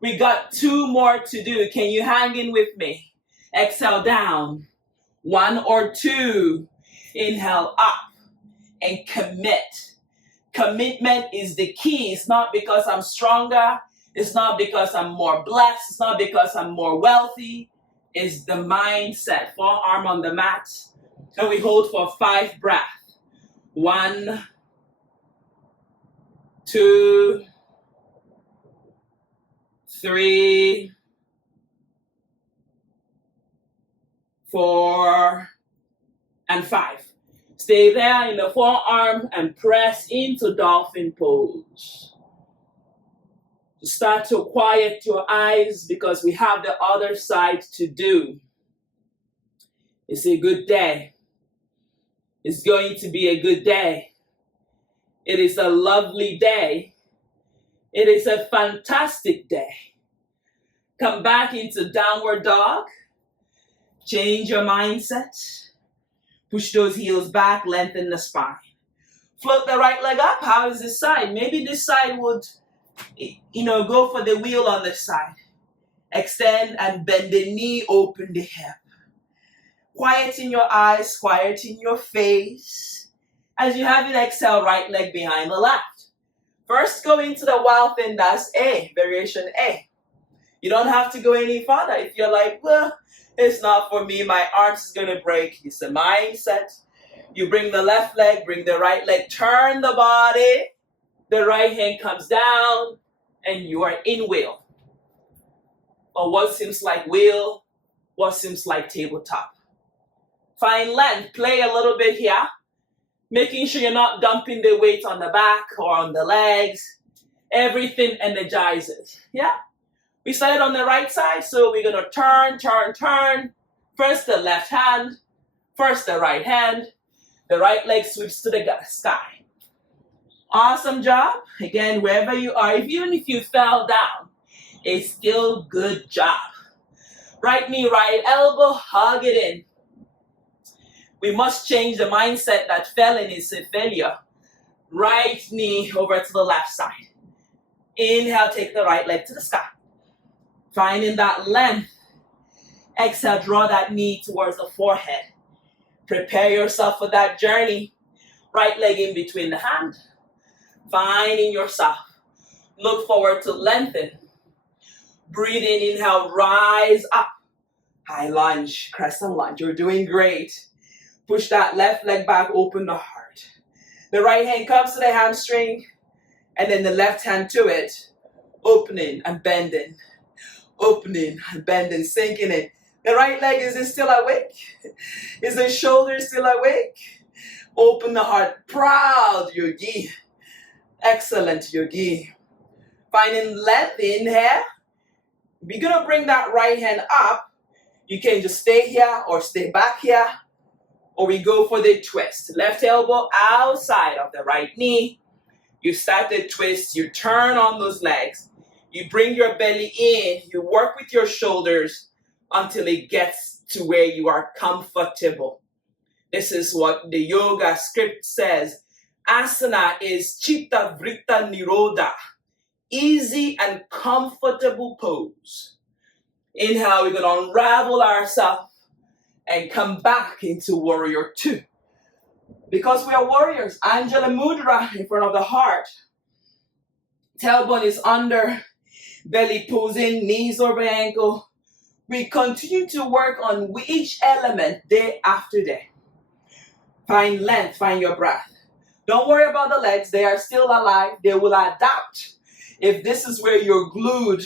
We got 2 more to do. Can you hang in with me? Exhale down. 1 or 2. Inhale up. And commit. Commitment is the key. It's not because I'm stronger. It's not because I'm more blessed. It's not because I'm more wealthy. is the mindset. Forearm on the mat. And we hold for 5 breaths. 1, 2, 3, 4, and 5. Stay there in the forearm and press into dolphin pose. Start to quiet your eyes because we have the other side to do. It's a good day. It's going to be a good day. It is a lovely day. It is a fantastic day. Come back into downward dog. Change your mindset. Push those heels back, lengthen the spine. Float the right leg up. How is this side? Maybe this side would, go for the wheel on this side. Extend and bend the knee, open the hip. Quiet in your eyes, quiet in your face. As you have it, exhale, right leg behind the left. First, go into the wild thing, that's A, variation A. You don't have to go any further. If you're like, well, it's not for me, my arms is going to break. It's a mindset. You bring the left leg, bring the right leg, turn the body. The right hand comes down, and you are in wheel. Or what seems like wheel, what seems like tabletop. Find length, play a little bit here. Making sure you're not dumping the weight on the back or on the legs. Everything energizes. Yeah? We started on the right side, so we're going to turn, turn, turn. First the left hand, first the right hand. The right leg sweeps to the sky. Awesome job. Again, wherever you are, even if you fell down, it's still good job. Right knee, right elbow, hug it in. We must change the mindset that falling is a failure. Right knee over to the left side. Inhale, take the right leg to the sky. Finding that length. Exhale, draw that knee towards the forehead. Prepare yourself for that journey. Right leg in between the hand. Finding yourself. Look forward to lengthen. Breathe in, inhale, rise up. High lunge, crescent lunge. You're doing great. Push that left leg back, open the heart. The right hand comes to the hamstring, and then the left hand to it. Opening and bending. Opening and bending, sinking in. The right leg, is it still awake? Is the shoulder still awake? Open the heart. Proud yogi. Excellent yogi. Finding length, inhale. We're going to bring that right hand up. You can just stay here or stay back here. Or we go for the twist. Left elbow outside of the right knee. You start the twist. You turn on those legs. You bring your belly in. You work with your shoulders until it gets to where you are comfortable. This is what the yoga script says. Asana is chitta vritta nirodha. Easy and comfortable pose. Inhale, we're going to unravel ourselves and come back into warrior 2. Because we are warriors. Anjala Mudra in front of the heart. Tailbone is under. Belly posing, knees over ankle. We continue to work on each element day after day. Find length, find your breath. Don't worry about the legs. They are still alive. They will adapt. If this is where you're glued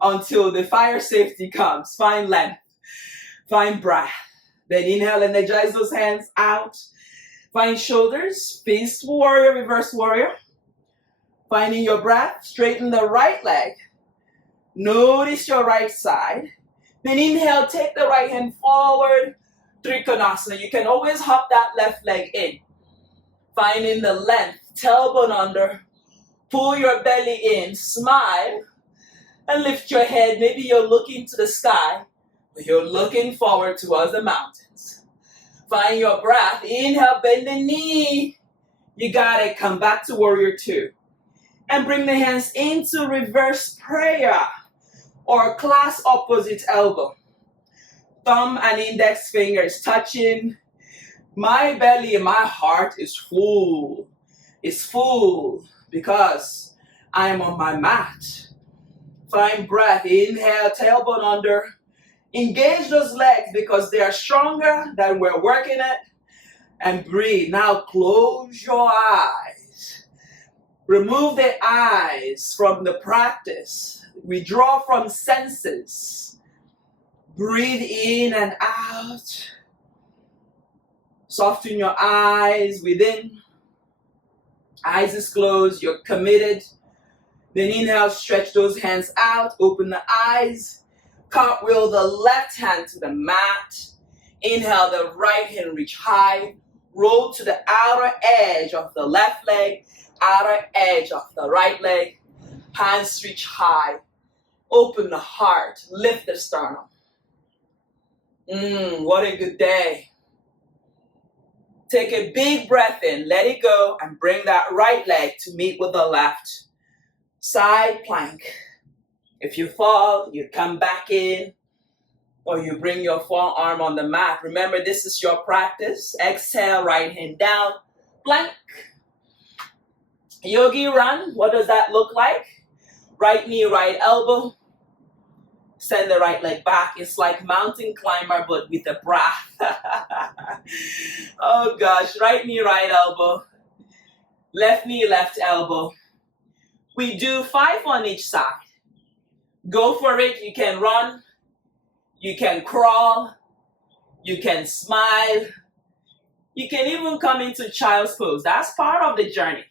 until the fire safety comes, find length. Find breath. Then inhale, energize those hands out. Find shoulders, peaceful warrior, reverse warrior. Finding your breath, straighten the right leg. Notice your right side. Then inhale, take the right hand forward, Trikonasana. You can always hop that left leg in. Finding the length, tailbone under. Pull your belly in, smile, and lift your head. Maybe you're looking to the sky, but you're looking forward towards the mountains. Find your breath. Inhale, bend the knee. You got it. Come back to warrior 2. And bring the hands into reverse prayer or class opposite elbow. Thumb and index fingers touching. My belly and my heart is full. It's full because I am on my mat. Find breath. Inhale, tailbone under. Engage those legs because they are stronger than we're working it. And breathe. Now close your eyes. Remove the eyes from the practice. Withdraw from senses. Breathe in and out. Soften your eyes within. Eyes is closed. You're committed. Then inhale, stretch those hands out. Open the eyes. Cartwheel the left hand to the mat. Inhale, the right hand reach high. Roll to the outer edge of the left leg. Outer edge of the right leg. Hands reach high. Open the heart. Lift the sternum. What a good day. Take a big breath in. Let it go. And bring that right leg to meet with the left. Side plank. If you fall, you come back in. Or you bring your forearm on the mat. Remember, this is your practice. Exhale, right hand down. Plank. Yogi run. What does that look like? Right knee, right elbow. Send the right leg back. It's like mountain climber, but with a breath. Oh gosh. Right knee, right elbow. Left knee, left elbow. We do 5 on each side. Go for it. You can run. You can crawl. You can smile. You can even come into child's pose. That's part of the journey.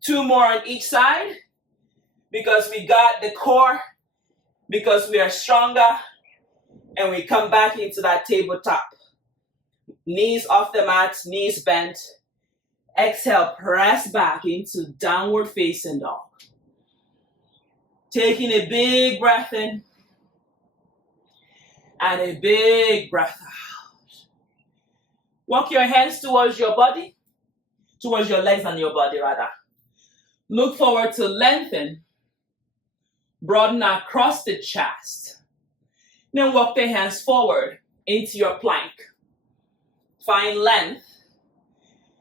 2 more on each side. Because we got the core. Because we are stronger. And we come back into that tabletop. Knees off the mat, knees bent. Exhale, press back into downward facing dog. Taking a big breath in. And a big breath out. Walk your hands towards your body. Towards your legs and your body, rather. Look forward to lengthen. Broaden across the chest. Then walk the hands forward into your plank. Find length.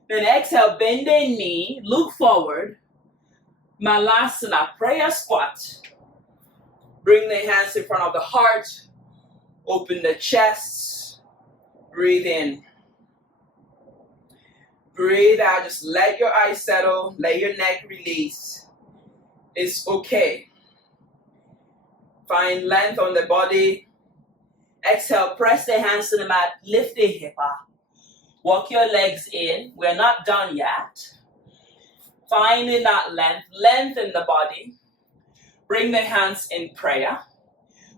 Then exhale, bend the knee, look forward. Malasana, prayer squat. Bring the hands in front of the heart. Open the chest. Breathe in. Breathe out. Just let your eyes settle. Let your neck release. It's okay. Find length on the body. Exhale, press the hands to the mat. Lift the hip up. Walk your legs in. We're not done yet. Finding that length. Lengthen the body. Bring the hands in prayer.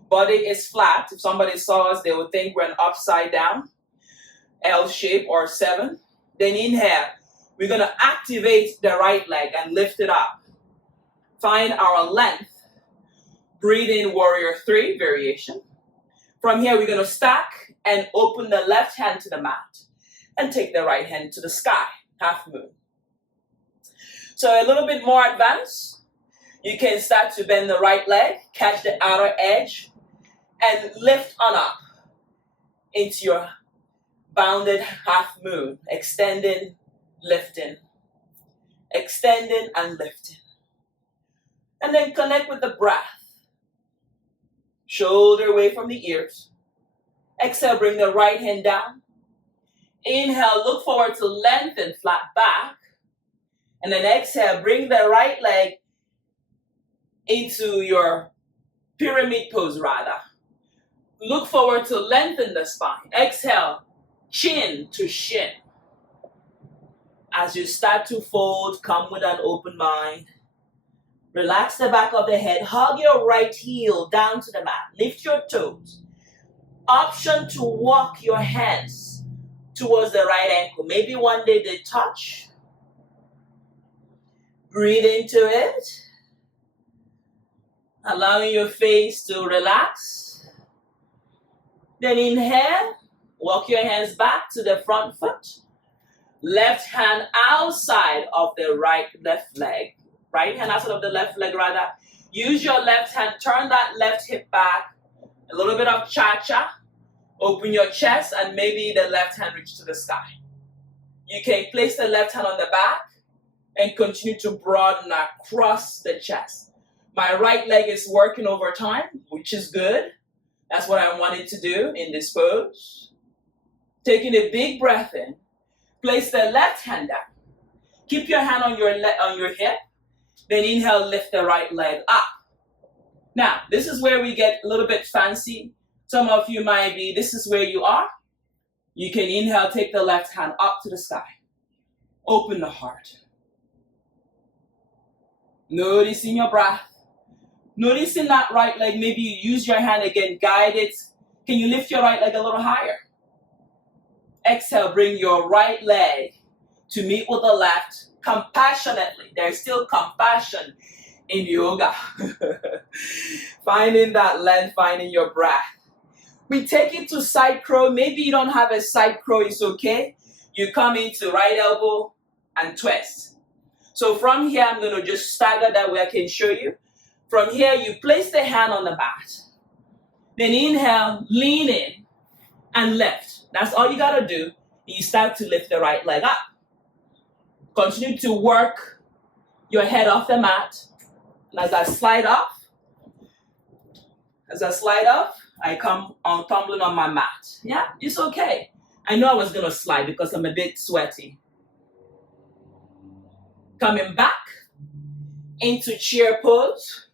Body is flat. If somebody saw us, they would think we're an upside down. L shape or 7. Then inhale. We're going to activate the right leg and lift it up. Find our length. Breathe in warrior 3 variation. From here, we're going to stack and open the left hand to the mat. And take the right hand to the sky, half moon. So a little bit more advanced. You can start to bend the right leg, catch the outer edge, and lift on up into your bounded half moon. Extending, lifting. Extending and lifting. And then connect with the breath. Shoulder away from the ears. Exhale, bring the right hand down. Inhale, look forward to lengthen, flat back. And then exhale, bring the right leg into your pyramid pose rather. Look forward to lengthen the spine. Exhale, chin to shin. As you start to fold, come with an open mind. Relax the back of the head. Hug your right heel down to the mat. Lift your toes. Option to walk your hands towards the right ankle. Maybe one day they touch. Breathe into it. Allowing your face to relax. Then inhale. Walk your hands back to the front foot. Left hand outside of the left leg. Right hand outside of the left leg rather. Use your left hand. Turn that left hip back. A little bit of cha-cha. Open your chest and maybe the left hand reach to the sky. You can place the left hand on the back and continue to broaden across the chest. My right leg is working over time, which is good. That's what I wanted to do in this pose. Taking a big breath in. Place the left hand down. Keep your hand on your hip. Then inhale, lift the right leg up. Now, this is where we get a little bit fancy. Some of you might be, this is where you are. You can inhale, take the left hand up to the sky. Open the heart. Noticing your breath. Noticing that right leg. Maybe you use your hand again, guide it. Can you lift your right leg a little higher? Exhale, bring your right leg to meet with the left compassionately. There's still compassion in yoga. Finding that length, finding your breath. We take it to side crow. Maybe you don't have a side crow, it's okay. You come into right elbow and twist. So from here, I'm going to just stagger that way I can show you. From here, you place the hand on the mat. Then inhale, lean in and lift. That's all you got to do. You start to lift the right leg up. Continue to work your head off the mat. And as I slide off, I come on tumbling on my mat. Yeah, it's okay. I know I was going to slide because I'm a bit sweaty. Coming back into chair pose.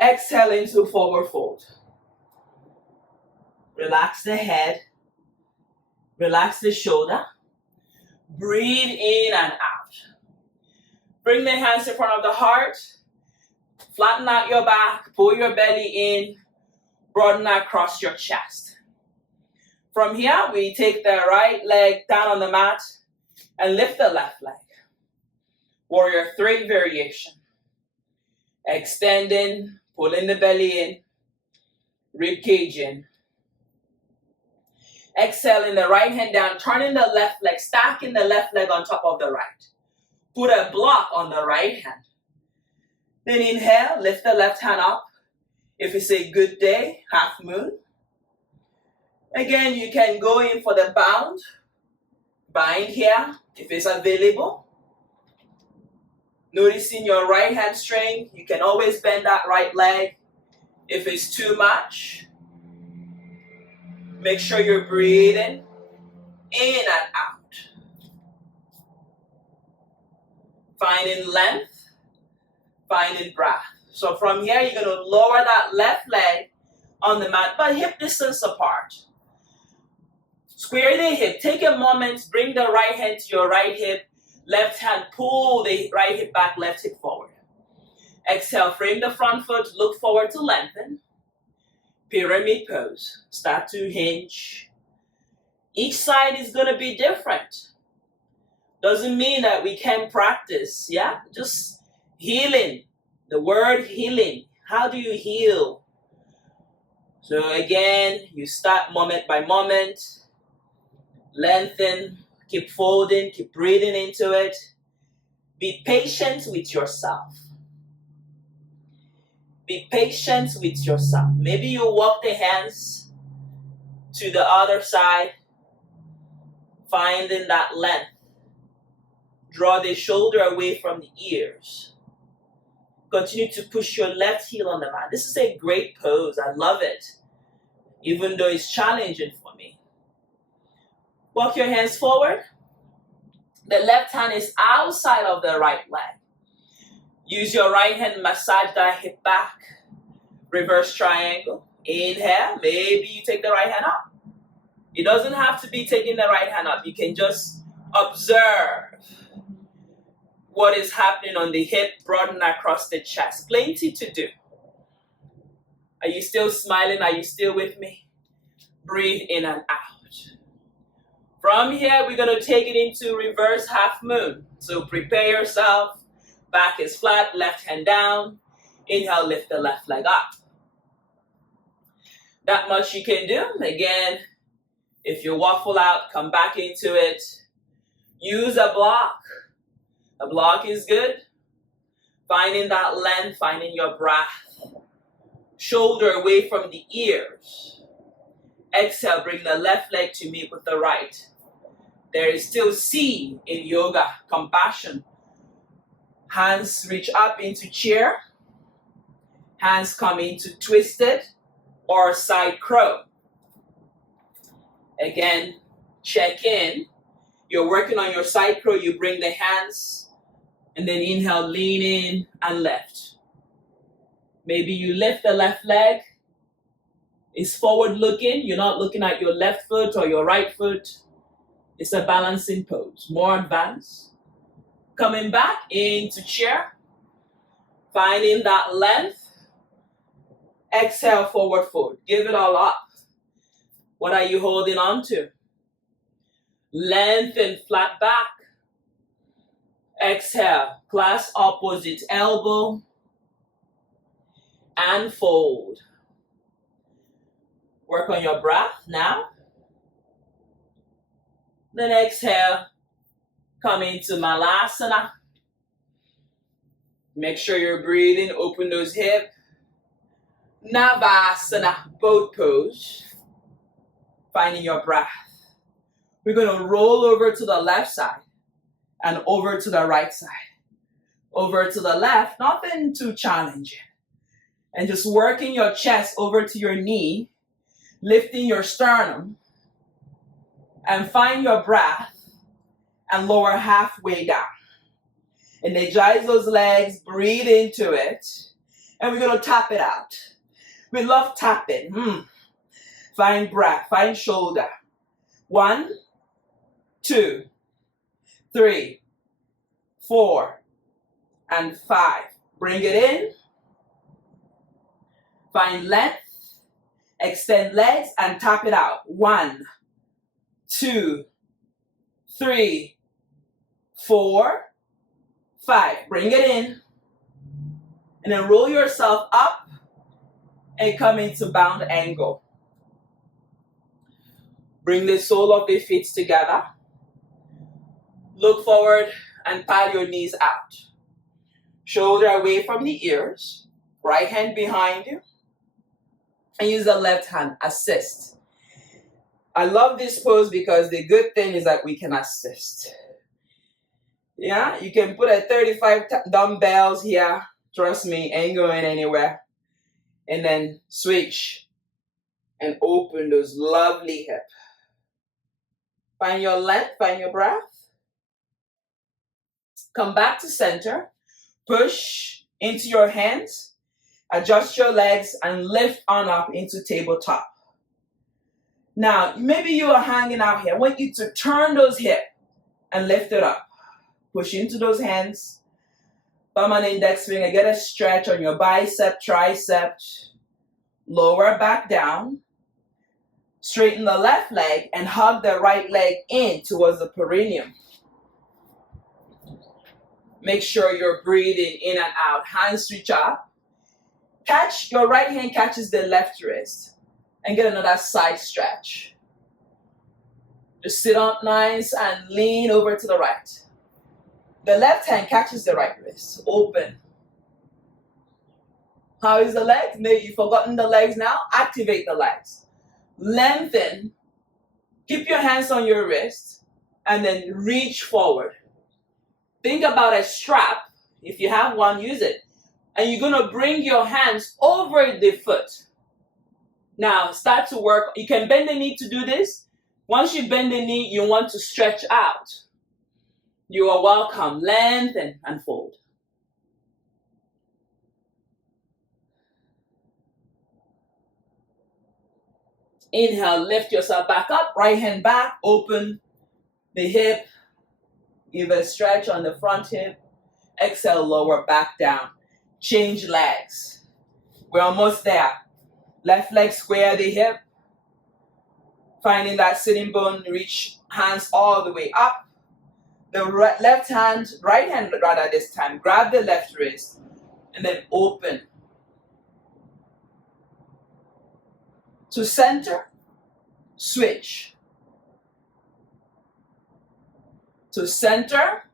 Exhale into forward fold. Relax the head. Relax the shoulder. Breathe in and out. Bring the hands in front of the heart. Flatten out your back. Pull your belly in. Broaden across your chest. From here, we take the right leg down on the mat and lift the left leg. Warrior 3 variation. Extending, pulling the belly in, rib cage in. Exhaling the right hand down, turning the left leg, stacking the left leg on top of the right. Put a block on the right hand. Then inhale, lift the left hand up. If it's a good day, half moon. Again, you can go in for the bound. Bind here, if it's available. Noticing your right hand strength. You can always bend that right leg. If it's too much, make sure you're breathing in and out. Finding length, finding breath. So from here, you're going to lower that left leg on the mat, but hip distance apart. Square the hip. Take a moment, bring the right hand to your right hip. Left hand, pull the right hip back, left hip forward. Exhale, frame the front foot, look forward to lengthen. Pyramid pose. Start to hinge. Each side is going to be different. Doesn't mean that we can't practice, yeah? Just healing. The word healing. How do you heal? So again, you start moment by moment. Lengthen. Keep folding. Keep breathing into it. Be patient with yourself. Be patient with yourself. Maybe you walk the hands to the other side, finding that length. Draw the shoulder away from the ears. Continue to push your left heel on the mat. This is a great pose. I love it, even though it's challenging for me. Walk your hands forward. The left hand is outside of the right leg. Use your right hand, massage that hip back. Reverse triangle. Inhale. Maybe you take the right hand up. It doesn't have to be taking the right hand up. You can just observe what is happening on the hip, broaden across the chest. Plenty to do. Are you still smiling? Are you still with me? Breathe in and out. From here, we're going to take it into reverse half moon. So prepare yourself. Back is flat, left hand down. Inhale, lift the left leg up. That much you can do. Again, if you waffle out, come back into it. Use a block. A block is good. Finding that length, finding your breath. Shoulder away from the ears. Exhale, bring the left leg to meet with the right. There is still C in yoga, compassion. Hands reach up into chair. Hands come into twisted. or side crow. Again, check in. You're working on your side crow. You bring the hands and then inhale, lean in and lift. Maybe you lift the left leg. It's forward looking. You're not looking at your left foot or your right foot. It's a balancing pose. More advanced. Coming back into chair. Finding that length. Exhale, forward fold. Give it all up. What are you holding on to? Lengthen, flat back. Exhale, clasp opposite elbow and fold. Work on your breath now. Then exhale, come into Malasana. Make sure you're breathing, open those hips. Navasana, boat pose. Finding your breath. We're going to roll over to the left side and over to the right side. Over to the left, nothing too challenging. And just working your chest over to your knee, lifting your sternum, and find your breath and lower halfway down. Energize those legs, breathe into it, and we're going to tap it out. We love tapping. Find breath, find shoulder. 1, 2, 3, 4, and 5. Bring it in. Find length. Extend legs and tap it out. 1, 2, 3, 4, 5. Bring it in. And then roll yourself up and come into bound angle. Bring the sole of the feet together. Look forward and pad your knees out. Shoulder away from the ears. Right hand behind you. And use the left hand, assist. I love this pose because the good thing is that we can assist. Yeah, you can put a 35 dumbbells here. Trust me, ain't going anywhere. And then switch and open those lovely hips. Find your length, find your breath. Come back to center. Push into your hands. Adjust your legs and lift on up into tabletop. Now, maybe you are hanging out here. I want you to turn those hips and lift it up. Push into those hands. Thumb and index finger. Get a stretch on your bicep, tricep. Lower back down. Straighten the left leg and hug the right leg in towards the perineum. Make sure you're breathing in and out. Hands reach up. Catch, your right hand catches the left wrist. And get another side stretch. Just sit up nice and lean over to the right. The left hand catches the right wrist. Open. How is the legs? Maybe you've forgotten the legs now. Activate the legs. Lengthen. Keep your hands on your wrist. And then reach forward. Think about a strap. If you have one, use it. And you're going to bring your hands over the foot. Now, start to work. You can bend the knee to do this. Once you bend the knee, you want to stretch out. You are welcome. Lengthen and fold. Inhale, lift yourself back up. Right hand back. Open the hip. Give a stretch on the front hip. Exhale, lower back down. Change legs. We're almost there. Left leg square the hip. Finding that sitting bone, reach hands all the way up. The right hand rather this time. Grab the left wrist and then open. To center, switch. To center,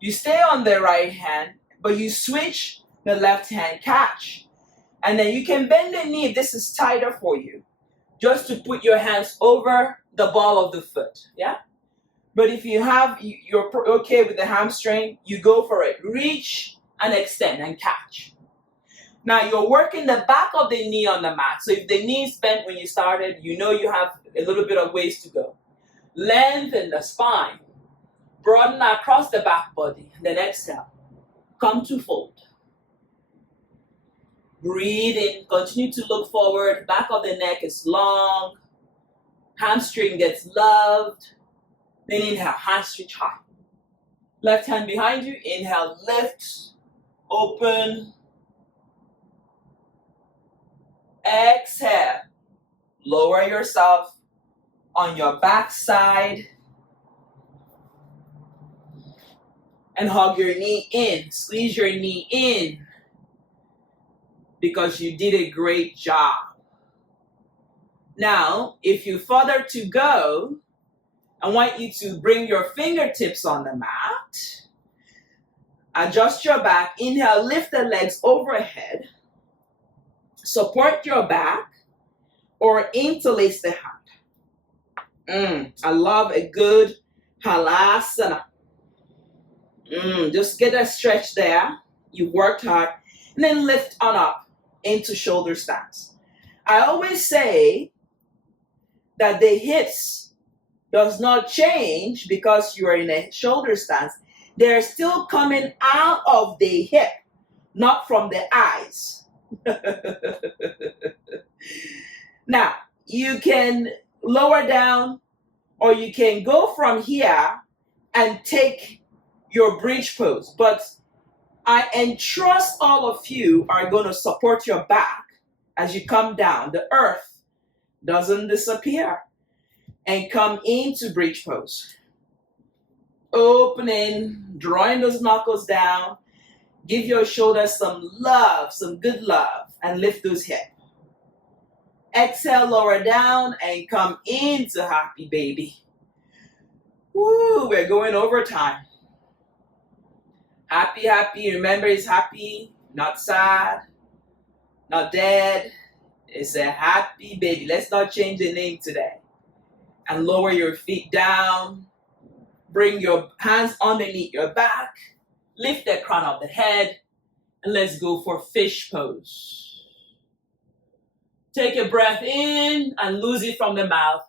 you stay on the right hand, but you switch the left hand catch. And then you can bend the knee if this is tighter for you. Just to put your hands over the ball of the foot, yeah? But if you're okay with the hamstring, you go for it. Reach and extend and catch. Now you're working the back of the knee on the mat. So if the knee is bent when you started, you know you have a little bit of ways to go. Lengthen the spine. Broaden across the back body. Then exhale. Come to fold. Breathe in. Continue to look forward. Back of the neck is long. Hamstring gets loved. Then inhale. Hands reach high. Left hand behind you. Inhale. Lift. Open. Exhale. Lower yourself on your back side. And hug your knee in. Squeeze your knee in. Because you did a great job. Now, if you further to go, I want you to bring your fingertips on the mat. Adjust your back. Inhale, lift the legs overhead. Support your back or interlace the hand. I love a good halasana. Just get a stretch there. You worked hard. And then lift on up into shoulder stance. I always say that the hips does not change because you are in a shoulder stance. They're still coming out of the hip, not from the eyes. Now, you can lower down or you can go from here and take your bridge pose. But I entrust all of you are going to support your back as you come down. The earth doesn't disappear. And come into bridge pose. Opening, drawing those knuckles down. Give your shoulders some love, some good love, and lift those hips. Exhale, lower down, and come into happy baby. Woo, we're going overtime. Happy, happy. Remember, it's happy, not sad, not dead. It's a happy baby. Let's not change the name today. And lower your feet down. Bring your hands underneath your back. Lift the crown of the head. And let's go for fish pose. Take a breath in and lose it from the mouth.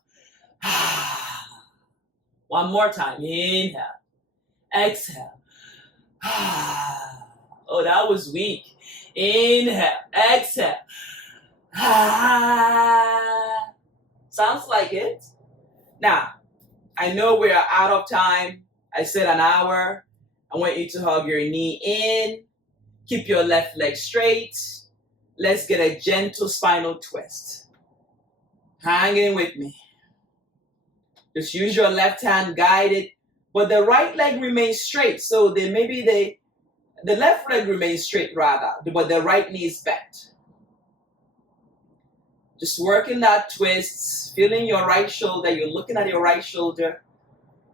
One more time. Inhale. Exhale. Oh, that was weak. Inhale. Exhale. Sounds like it. Now, I know we are out of time. I said an hour. I want you to hug your knee in. Keep your left leg straight. Let's get a gentle spinal twist. Hang in with me. Just use your left hand, guide it. But the right leg remains straight. So then maybe the left leg remains straight rather, but the right knee is bent. Just working that twist, feeling your right shoulder. You're looking at your right shoulder.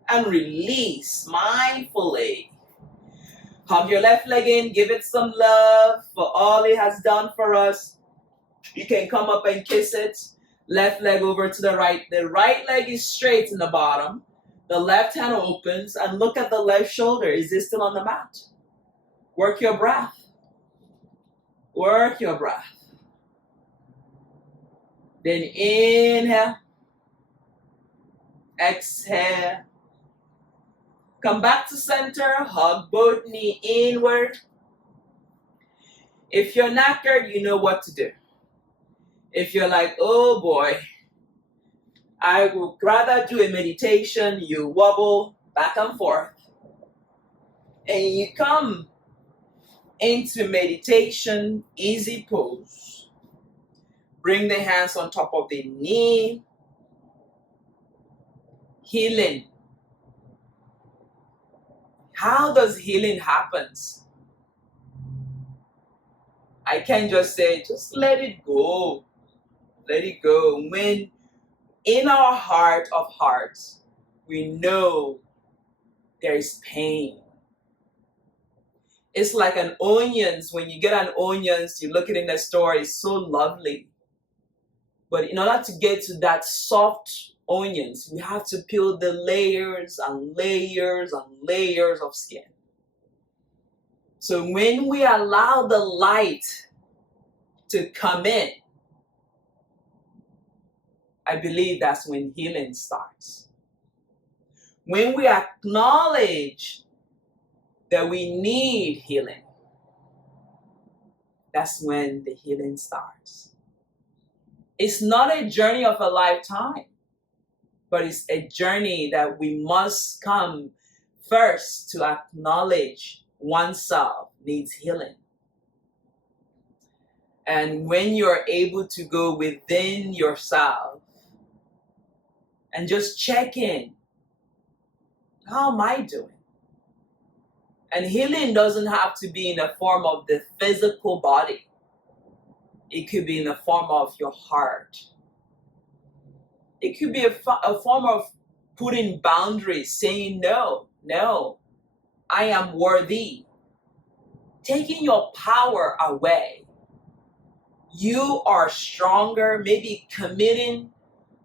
And release mindfully. Hug your left leg in. Give it some love for all it has done for us. You can come up and kiss it. Left leg over to the right. The right leg is straight in the bottom. The left hand opens. And look at the left shoulder. Is it still on the mat? Work your breath. Work your breath. Then inhale. Exhale. Come back to center. Hug both knee inward. If you're knackered, you know what to do. If you're like, oh boy, I would rather do a meditation, you wobble back and forth. And you come into meditation, easy pose. Bring the hands on top of the knee. Healing. How does healing happen? I can't just say, just let it go. Let it go. When in our heart of hearts, we know there is pain. It's like an onions. When you get an onions, you look it in the store, it's so lovely. But in order to get to that soft onions, we have to peel the layers and layers and layers of skin. So when we allow the light to come in, I believe that's when healing starts. When we acknowledge that we need healing, that's when the healing starts. It's not a journey of a lifetime, but it's a journey that we must come first to acknowledge oneself needs healing. And when you're able to go within yourself and just check in, how am I doing? And healing doesn't have to be in the form of the physical body. It could be in the form of your heart. It could be a form of putting boundaries, saying no, I am worthy. Taking your power away. You are stronger, maybe committing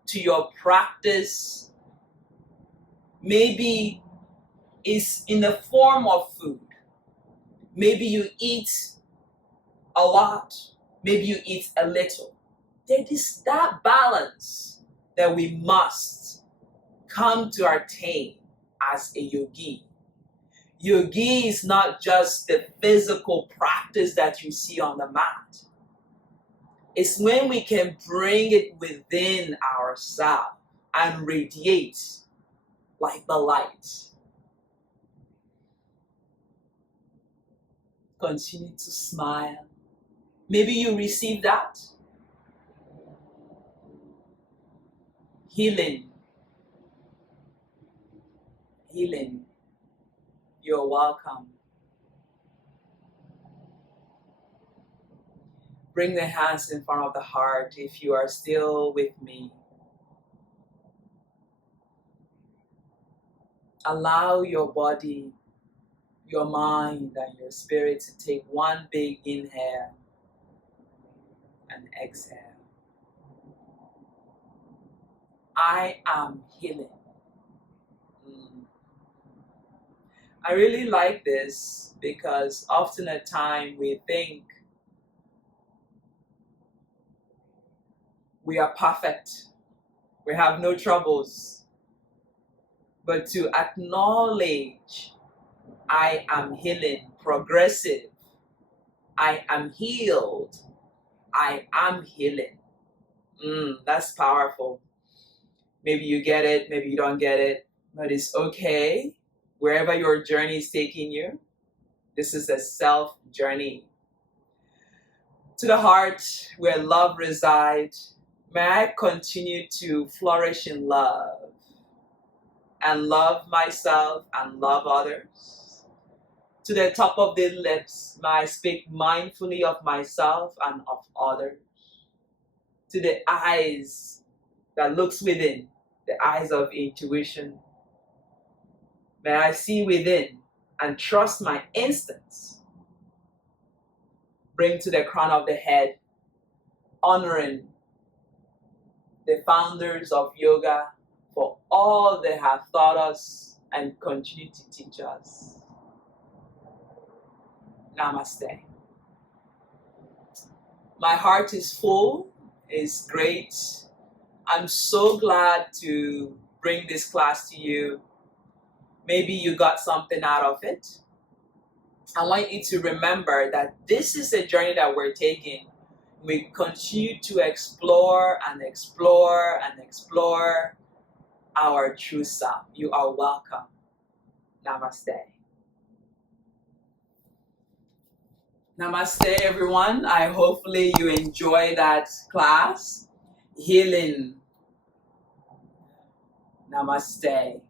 to your practice. Maybe it's in the form of food. Maybe you eat a lot. Maybe you eat a little. There is that balance that we must come to attain as a yogi. Yogi is not just the physical practice that you see on the mat. It's when we can bring it within ourselves and radiate like the light. Continue to smile. Maybe you receive that. Healing. You're welcome. Bring the hands in front of the heart if you are still with me. Allow your body, your mind, and your spirit to take one big inhale and exhale. I am healing. I really like this because often at times we think we are perfect. We have no troubles. But to acknowledge I am healing, progressive. I am healed. I am healing. That's powerful. Maybe you get it, maybe you don't get it, but it's okay. Wherever your journey is taking you, this is a self journey. To the heart where love resides, may I continue to flourish in love and love myself and love others. To the top of the lips, may I speak mindfully of myself and of others. To the eyes that looks within, the eyes of intuition, may I see within and trust my instincts. Bring to the crown of the head, honoring the founders of yoga for all they have taught us and continue to teach us. Namaste. My heart is full, it's great. I'm so glad to bring this class to you. Maybe you got something out of it. I want you to remember that this is a journey that we're taking. We continue to explore and explore and explore our true self. You are welcome. Namaste. Namaste, everyone. I hopefully you enjoy that class. Healing. Namaste.